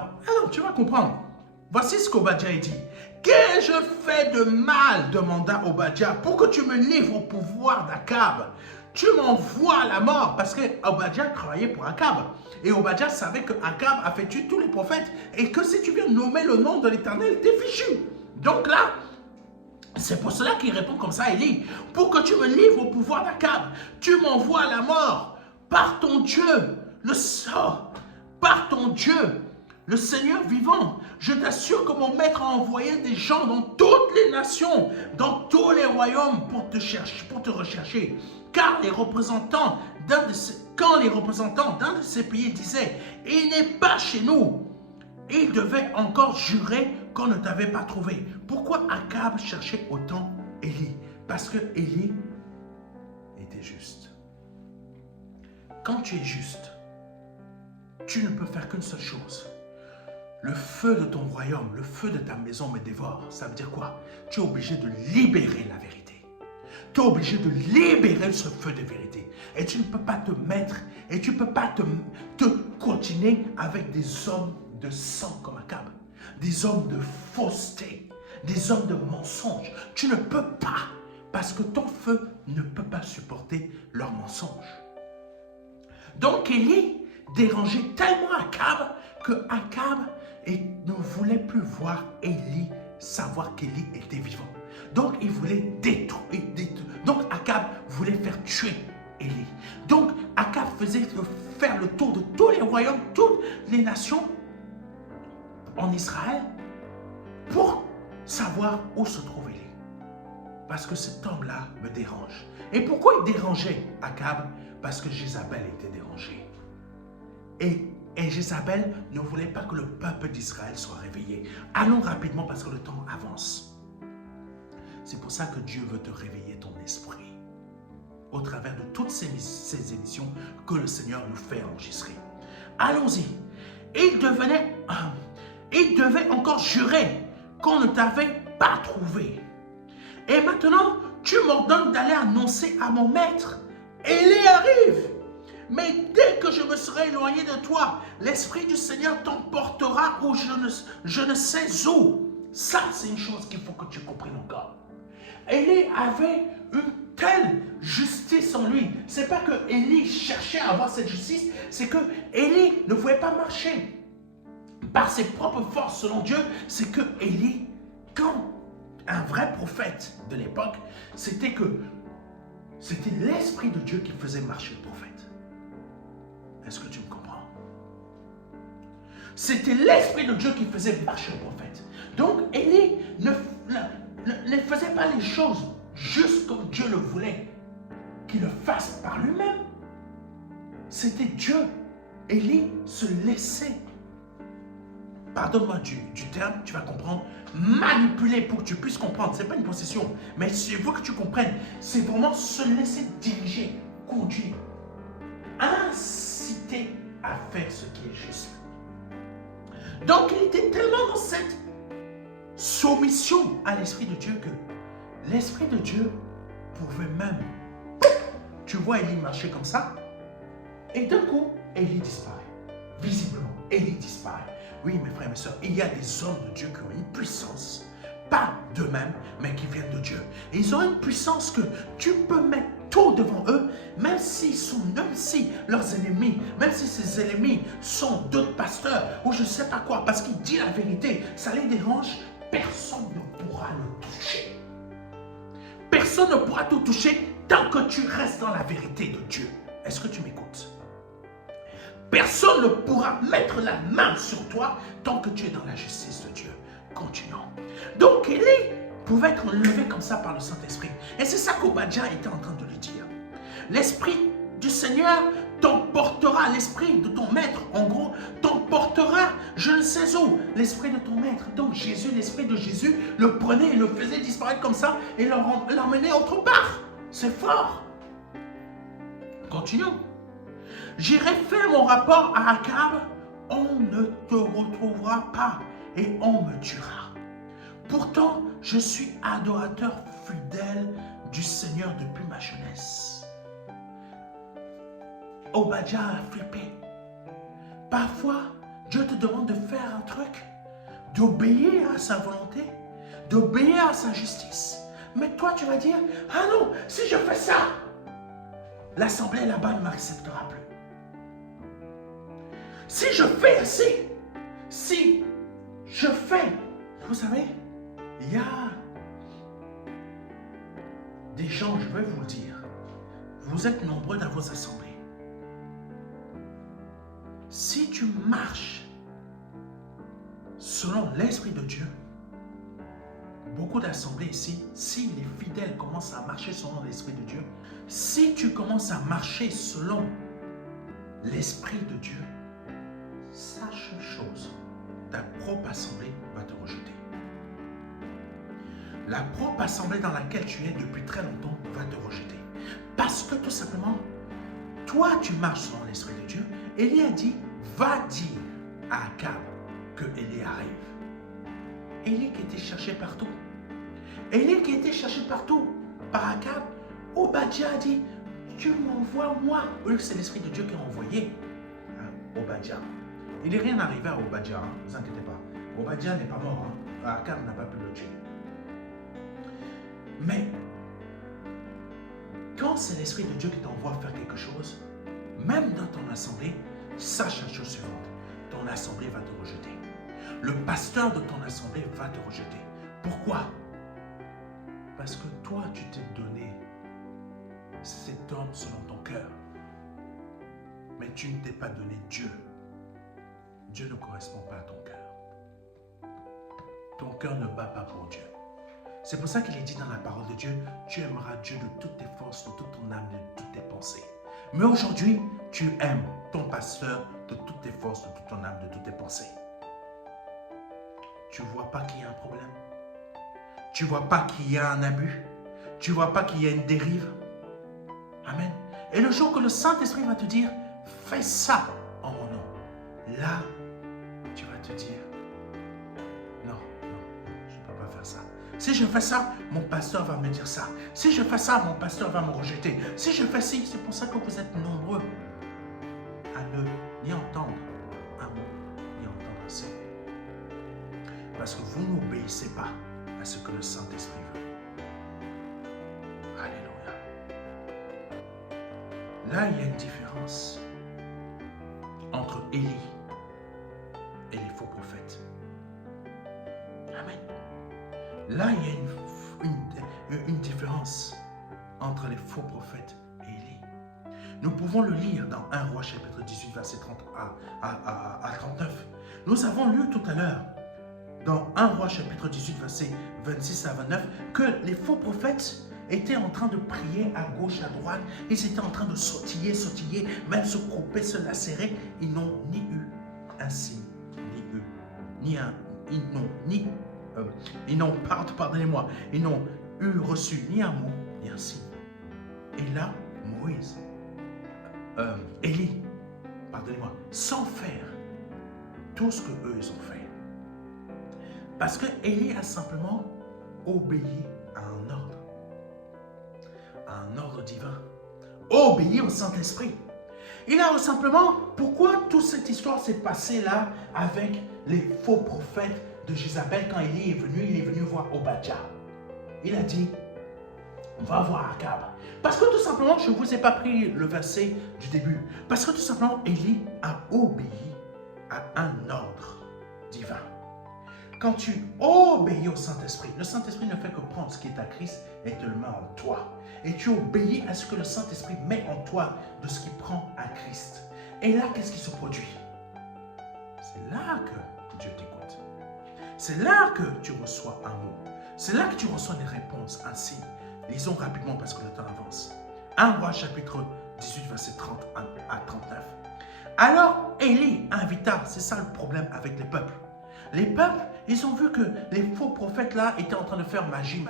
tu vas comprendre. Voici ce qu'Obadja a dit. Qu'ai-je fait de mal, demanda Obadja, pour que tu me livres au pouvoir d'Akab? Tu m'envoies à la mort, parce que Obadja travaillait pour Akab. Et Obadja savait que Akab a fait tuer tous les prophètes et que si tu viens nommer le nom de l'Éternel, t'es fichu. Donc là, c'est pour cela qu'il répond comme ça à Élie. Pour que tu me livres au pouvoir d'Akab, tu m'envoies à la mort par ton Dieu, par ton Dieu, le Seigneur vivant. Je t'assure que mon maître a envoyé des gens dans toutes les nations, dans tous les royaumes pour te chercher, pour te rechercher. Car les représentants d'un de ces pays disaient, il n'est pas chez nous. Il devait encore jurer qu'on ne t'avait pas trouvé. Pourquoi Akab cherchait autant Élie? Parce que Élie était juste. Quand tu es juste, tu ne peux faire qu'une seule chose. Le feu de ton royaume, le feu de ta maison me dévore. Ça veut dire quoi? Tu es obligé de libérer la vérité. Tu es obligé de libérer ce feu de vérité. Et tu ne peux pas te mettre, et tu ne peux pas te continuer avec des hommes de sang comme Akab, des hommes de fausseté, des hommes de mensonges. Tu ne peux pas, parce que ton feu ne peut pas supporter leurs mensonges. Donc Élie dérangeait tellement Akab que Akab ne voulait plus voir Élie, savoir qu'Élie était vivant. Donc il voulait détruire. Donc Akab voulait faire tuer Élie. Donc Akab faisait faire le tour de tous les royaumes, toutes les nations en Israël pour savoir où se trouve Élie. Parce que cet homme-là me dérange. Et pourquoi il dérangeait Akab? Parce que Jézabel était dérangée. Et Jézabel ne voulait pas que le peuple d'Israël soit réveillé. Allons rapidement parce que le temps avance. C'est pour ça que Dieu veut te réveiller ton esprit au travers de toutes ces émissions que le Seigneur nous fait enregistrer. Allons-y. Il devait encore jurer qu'on ne t'avait pas trouvé. Et maintenant, tu m'ordonnes d'aller annoncer à mon maître. Élie arrive. Mais dès que je me serai éloigné de toi, l'Esprit du Seigneur t'emportera où je ne sais où. Ça, c'est une chose qu'il faut que tu comprennes encore. Élie avait une telle justice en lui. C'est pas que Élie cherchait à avoir cette justice, c'est que Élie ne pouvait pas marcher par ses propres forces selon Dieu. C'est que Élie, quand un vrai prophète de l'époque, c'était l'Esprit de Dieu qui faisait marcher le prophète. Est-ce que tu me comprends? C'était l'Esprit de Dieu qui faisait marcher le prophète. Donc Élie ne faisait pas les choses juste comme Dieu le voulait qu'il le fasse par lui-même. C'était Dieu. Élie se laissait, pardonne-moi du terme, tu vas comprendre, manipuler pour que tu puisses comprendre. Ce n'est pas une possession, mais il faut que tu comprennes. C'est vraiment se laisser diriger, conduire, inciter à faire ce qui est juste. Donc il était tellement dans cette soumission à l'Esprit de Dieu que l'Esprit de Dieu pouvait même, tu vois Élie marcher comme ça, et d'un coup, Élie disparaît. Visiblement, Élie disparaît. Oui, mes frères et mes sœurs, il y a des hommes de Dieu qui ont une puissance, pas d'eux-mêmes, mais qui viennent de Dieu. Et ils ont une puissance que tu peux mettre tout devant eux, même si leurs ennemis, même si ces ennemis sont d'autres pasteurs, ou je ne sais pas quoi, parce qu'ils disent la vérité, ça les dérange, personne ne pourra le toucher. Personne ne pourra te toucher tant que tu restes dans la vérité de Dieu. Est-ce que tu m'écoutes? Personne ne pourra mettre la main sur toi tant que tu es dans la justice de Dieu. Continuons. Donc Élie pouvait être enlevé comme ça par le Saint-Esprit. Et c'est ça qu'Obadja était en train de lui dire. L'Esprit du Seigneur t'emportera, l'Esprit de ton maître, en gros, t'emportera je ne sais où. L'Esprit de ton maître. Donc Jésus, l'Esprit de Jésus, le prenait et le faisait disparaître comme ça et l'emmenait autre part. C'est fort. Continuons. J'irai faire mon rapport à Akab, on ne te retrouvera pas et on me tuera. Pourtant, je suis adorateur fidèle du Seigneur depuis ma jeunesse. Obadja a flippé. Parfois, Dieu te demande de faire un truc, d'obéir à sa volonté, d'obéir à sa justice. Mais toi, tu vas dire, ah non, si je fais ça, l'assemblée là-bas ne m'acceptera plus. Si je fais ainsi, si je fais, vous savez, il y a des gens, je vais vous le dire, vous êtes nombreux dans vos assemblées. Si tu marches selon l'Esprit de Dieu, beaucoup d'assemblées ici, si les fidèles commencent à marcher selon l'Esprit de Dieu, si tu commences à marcher selon l'Esprit de Dieu, sache une chose, ta propre assemblée va te rejeter. La propre assemblée dans laquelle tu es depuis très longtemps va te rejeter. Parce que tout simplement, toi tu marches selon l'Esprit de Dieu. Élie a dit, va dire à Akab que Élie arrive. Élie qui était cherché partout. Élie qui était cherché partout par Akab, Obadja a dit, tu m'envoies moi. C'est l'Esprit de Dieu qui a envoyé Obadja. Il n'est rien arrivé à Obadja, hein, ne vous inquiétez pas. Obadja n'est pas mort, hein. Akab n'a pas pu le tuer. Mais, quand c'est l'Esprit de Dieu qui t'envoie faire quelque chose, même dans ton assemblée, sache la chose suivante, ton assemblée va te rejeter. Le pasteur de ton assemblée va te rejeter. Pourquoi? Parce que toi, tu t'es donné cet homme selon ton cœur. Mais tu ne t'es pas donné Dieu. Dieu ne correspond pas à ton cœur. Ton cœur ne bat pas pour Dieu. C'est pour ça qu'il est dit dans la parole de Dieu, tu aimeras Dieu de toutes tes forces, de toute ton âme, de toutes tes pensées. Mais aujourd'hui, tu aimes ton pasteur de toutes tes forces, de toute ton âme, de toutes tes pensées. Tu ne vois pas qu'il y a un problème. Tu ne vois pas qu'il y a un abus. Tu ne vois pas qu'il y a une dérive. Amen. Et le jour que le Saint-Esprit va te dire, fais ça en mon nom. Là, tu vas te dire, non, je ne peux pas faire ça. Si je fais ça, mon pasteur va me dire ça. Si je fais ça, mon pasteur va me rejeter. Si je fais ci, c'est pour ça que vous êtes nombreux à ne ni entendre un mot, ni entendre un son. Parce que vous n'obéissez pas à ce que le Saint-Esprit veut. Alléluia. Là, il y a une différence entre Élie et les faux prophètes. Amen. Là, il y a une différence entre les faux prophètes et Élie. Nous pouvons le lire dans 1 Roi chapitre 18, verset 30 à 39. Nous avons lu tout à l'heure dans 1 Roi chapitre 18, verset 26 à 29, que les faux prophètes étaient en train de prier à gauche, à droite. Ils étaient en train de sautiller, même se couper, se lacérer. Ils n'ont ni eu un signe, ils n'ont eu reçu ni un mot, ni un signe. Et là, Élie, sans faire tout ce que eux ils ont fait. Parce que Élie a simplement obéi à un ordre divin, obéi au Saint-Esprit. Il a simplement, pourquoi toute cette histoire s'est passée là avec les faux prophètes de Jézabel? Quand Élie il est venu voir Obadja. Il a dit, on va voir Akab. Parce que tout simplement, je ne vous ai pas pris le verset du début. Parce que tout simplement, Élie a obéi à un ordre divin. Quand tu obéis au Saint-Esprit, le Saint-Esprit ne fait que prendre ce qui est à Christ et te le met en toi. Et tu obéis à ce que le Saint-Esprit met en toi de ce qu'il prend à Christ. Et là, qu'est-ce qui se produit? C'est là que Dieu t'écoute. C'est là que tu reçois un mot. C'est là que tu reçois des réponses, un signe. Lisons rapidement parce que le temps avance. 1 Roi chapitre 18, verset 30 à 39. Alors Élie invita, c'est ça le problème avec les peuples. Les peuples, ils ont vu que les faux prophètes là étaient en train de faire magie,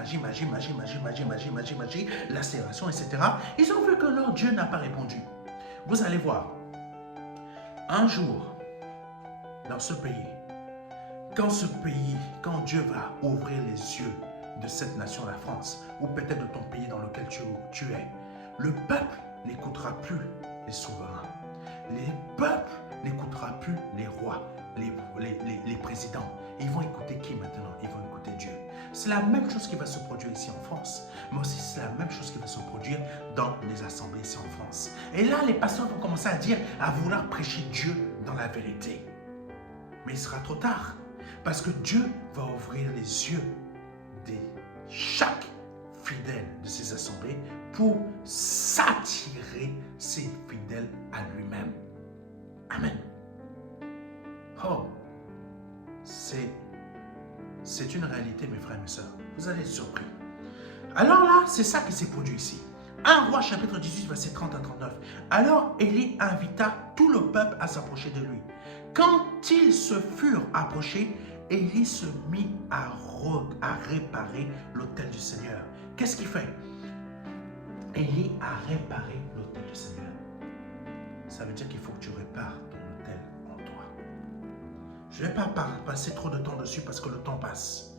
lacération, etc. Ils ont vu que leur Dieu n'a pas répondu. Vous allez voir, un jour, dans ce pays, quand Dieu va ouvrir les yeux de cette nation, la France, ou peut-être de ton pays dans lequel tu es, le peuple n'écoutera plus les souverains. Les peuples n'écoutera plus les rois, les présidents. Ils vont écouter qui maintenant? Ils vont écouter Dieu. C'est la même chose qui va se produire ici en France, mais aussi c'est la même chose qui va se produire dans les assemblées ici en France. Et là, les pasteurs vont commencer à vouloir prêcher Dieu dans la vérité. Mais il sera trop tard, parce que Dieu va ouvrir les yeux de chaque fidèle de ces assemblées pour s'attirer ces fidèles à lui-même. Amen. Oh, c'est une réalité, mes frères et mes sœurs. Vous allez être surpris. Alors là, c'est ça qui s'est produit ici. 1 Roi chapitre 18, verset 30 à 39. Alors Élie invita tout le peuple à s'approcher de lui. Quand ils se furent approchés, Élie se mit à réparer l'autel du Seigneur. Qu'est-ce qu'il fait? Élie a réparé l'autel du Seigneur. Ça veut dire qu'il faut que tu répares ton autel en toi. Je ne vais pas passer trop de temps dessus parce que le temps passe.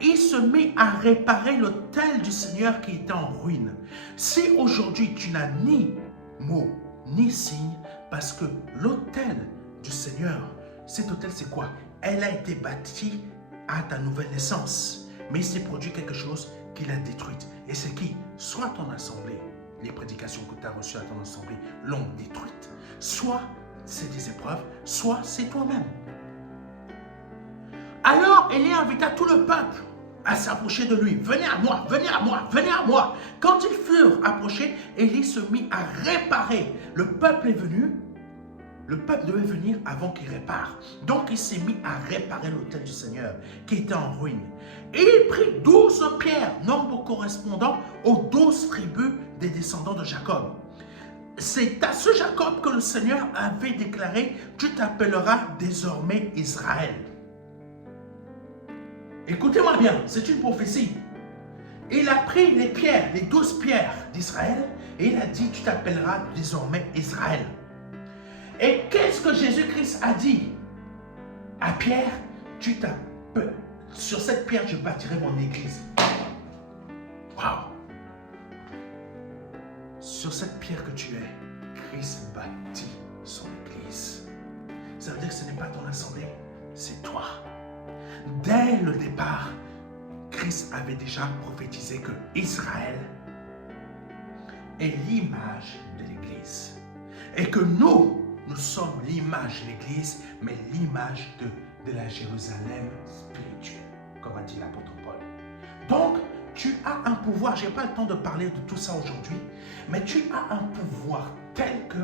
Il se mit à réparer l'autel du Seigneur qui était en ruine. Si aujourd'hui tu n'as ni mot ni signe, parce que l'autel du Seigneur, cet autel c'est quoi? Elle a été bâtie à ta nouvelle naissance, mais il s'est produit quelque chose qui l'a détruite. Et c'est qui? Soit ton assemblée, les prédications que tu as reçues à ton assemblée l'ont détruite, soit c'est des épreuves, soit c'est toi-même. Alors Élie invita tout le peuple à s'approcher de lui. Venez à moi, venez à moi, venez à moi. Quand ils furent approchés, Élie se mit à réparer. Le peuple est venu. Le peuple devait venir avant qu'il répare. Donc il s'est mis à réparer l'autel du Seigneur qui était en ruine. Et il prit 12 pierres, nombre correspondant aux 12 tribus des descendants de Jacob. C'est à ce Jacob que le Seigneur avait déclaré: tu t'appelleras désormais Israël. Écoutez-moi bien, c'est une prophétie. Il a pris les pierres, les 12 pierres d'Israël, et il a dit: tu t'appelleras désormais Israël. Et qu'est-ce que Jésus-Christ a dit à Pierre? Tu t'appelles. Sur cette pierre, je bâtirai mon église. Waouh! Sur cette pierre que tu es, Christ bâtit son église. Ça veut dire que ce n'est pas ton assemblée, c'est toi. Dès le départ, Christ avait déjà prophétisé que Israël est l'image de l'Église. Et que nous sommes l'image de l'Église, mais l'image de la Jérusalem spirituelle, comme a dit l'apôtre Paul. Donc, tu as un pouvoir, je n'ai pas le temps de parler de tout ça aujourd'hui, mais tu as un pouvoir tel que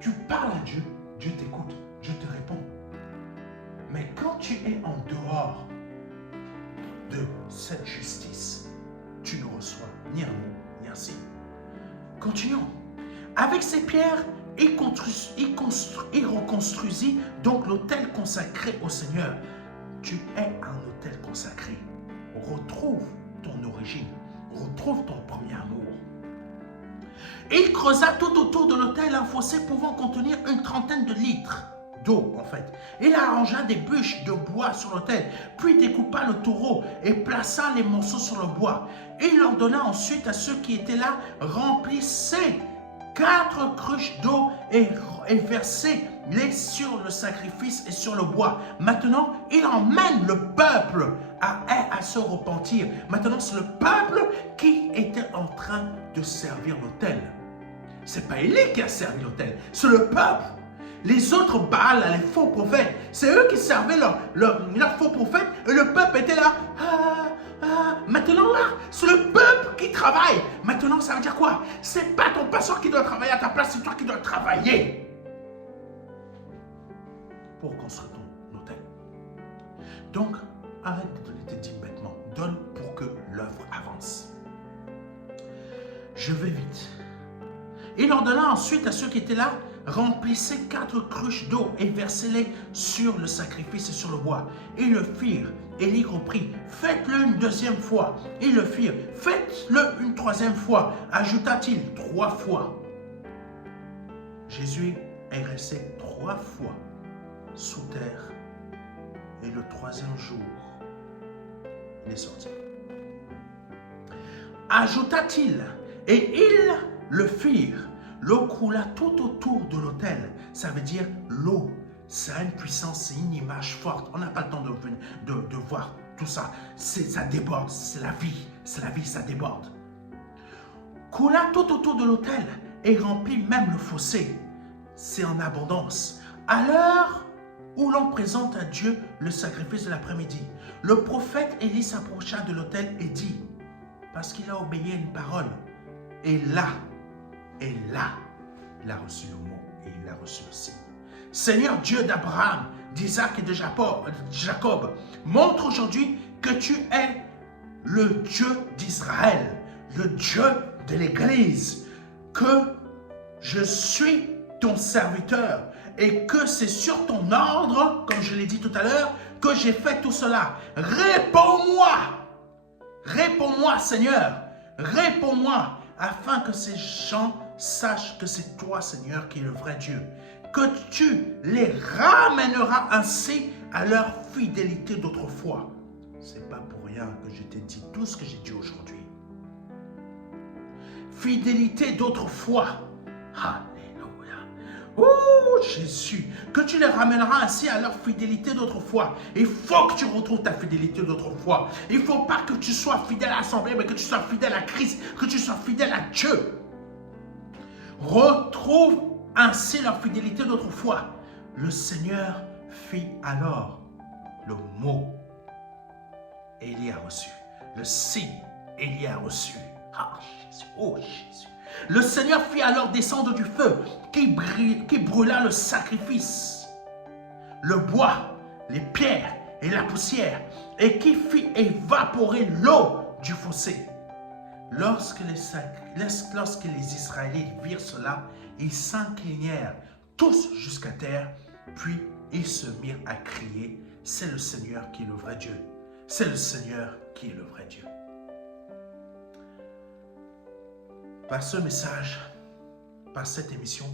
tu parles à Dieu, Dieu t'écoute, Dieu te répond. Mais quand tu es en dehors de cette justice, tu ne reçois ni un mot, ni un signe. Continuons. Avec ces pierres, il reconstruisit donc l'autel consacré au Seigneur. Tu es un autel consacré. Retrouve ton origine. Retrouve ton premier amour. Il creusa tout autour de l'autel un fossé pouvant contenir une trentaine de litres d'eau, en fait. Il arrangea des bûches de bois sur l'autel, puis découpa le taureau et plaça les morceaux sur le bois. Il ordonna ensuite à ceux qui étaient là, remplissez 4 cruches d'eau et versez-les sur le sacrifice et sur le bois. Maintenant, il emmène le peuple à se repentir. Maintenant, c'est le peuple qui était en train de servir l'autel. C'est pas Élie qui a servi l'autel, c'est le peuple. Les autres Baal, les faux prophètes, c'est eux qui servaient leurs faux prophètes et le peuple était là. Maintenant là, c'est le peuple qui travaille. Maintenant, ça veut dire quoi? C'est pas ton pasteur qui doit travailler à ta place, c'est toi qui dois travailler pour construire ton hôtel. Donc, arrête de donner tes dîmes bêtement. Donne pour que l'œuvre avance. Je vais vite. Il ordonna ensuite à ceux qui étaient là, remplissez 4 cruches d'eau et versez-les sur le sacrifice et sur le bois. Ils le firent. Élie reprit, faites-le une deuxième fois. Ils le firent, faites-le une troisième fois. Ajouta-t-il 3 fois. Jésus est resté 3 fois sous terre et le 3e jour, il est sorti. Ajouta-t-il, et ils le firent. L'eau coula tout autour de l'autel. Ça veut dire l'eau. Ça a une puissance, c'est une image forte. On n'a pas le temps de voir tout ça. Ça déborde, c'est la vie, ça déborde. Coula tout autour de l'autel et remplit même le fossé. C'est en abondance. À l'heure où l'on présente à Dieu le sacrifice de l'après-midi, le prophète Élie s'approcha de l'autel et dit, parce qu'il a obéi à une parole, et là, il a reçu le mot et il a reçu le signe. Seigneur Dieu d'Abraham, d'Isaac et de Jacob, montre aujourd'hui que tu es le Dieu d'Israël, le Dieu de l'Église, que je suis ton serviteur et que c'est sur ton ordre, comme je l'ai dit tout à l'heure, que j'ai fait tout cela. Réponds-moi, réponds-moi Seigneur, réponds-moi, afin que ces gens sachent que c'est toi Seigneur qui es le vrai Dieu. Que tu les ramèneras ainsi à leur fidélité d'autrefois. C'est pas pour rien que je t'ai dit tout ce que j'ai dit aujourd'hui. Fidélité d'autrefois. Alléluia. Oh Jésus, que tu les ramèneras ainsi à leur fidélité d'autrefois. Il faut que tu retrouves ta fidélité d'autrefois. Il ne faut pas que tu sois fidèle à l'Assemblée, mais que tu sois fidèle à Christ, que tu sois fidèle à Dieu. Retrouve ainsi leur fidélité d'autrefois. Le Seigneur fit alors le mot. Élie a reçu. Le signe, Élie a reçu. Ah Jésus, oh Jésus. Le Seigneur fit alors descendre du feu qui brûla le sacrifice, le bois, les pierres et la poussière, et qui fit évaporer l'eau du fossé. Lorsque les Israélites virent cela, ils s'inclinèrent tous jusqu'à terre, puis ils se mirent à crier, « C'est le Seigneur qui est le vrai Dieu. C'est le Seigneur qui est le vrai Dieu. » Par ce message, par cette émission,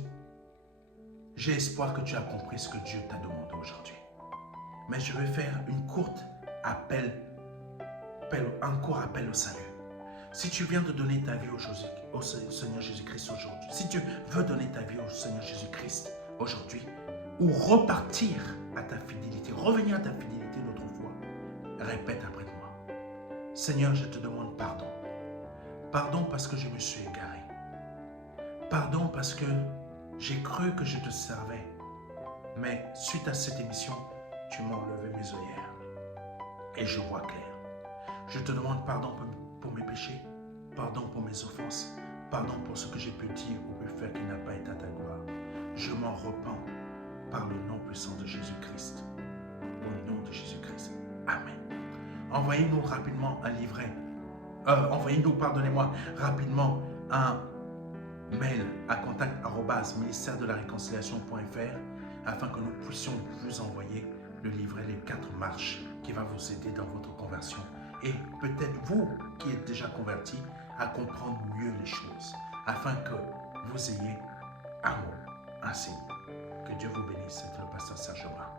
j'ai espoir que tu as compris ce que Dieu t'a demandé aujourd'hui. Mais je vais faire un court appel au salut. Si tu viens de donner ta vie au Seigneur Jésus-Christ aujourd'hui, si tu veux donner ta vie au Seigneur Jésus-Christ aujourd'hui, ou repartir à ta fidélité, revenir à ta fidélité d'autrefois, répète après moi. Seigneur, je te demande pardon Pardon parce que je me suis égaré. Pardon parce que j'ai cru que je te servais. Mais suite à cette émission, tu m'as enlevé mes œillères. Et je vois clair. Je te demande pardon pour mes péchés, pardon pour mes offenses, pardon pour ce que j'ai pu dire ou pu faire qui n'a pas été à ta gloire. Je m'en repens par le nom puissant de Jésus-Christ. Au nom de Jésus-Christ. Amen. Envoyez-nous rapidement un livret. Envoyez-nous, pardonnez-moi, rapidement un mail à contact@ministère-de-la-réconciliation.fr afin que nous puissions vous envoyer le livret Les 4 marches qui va vous aider dans votre conversion et peut-être vous qui êtes déjà converti à comprendre mieux les choses afin que vous ayez amour, ainsi. Que Dieu vous bénisse. C'était le pasteur Serge Abraham.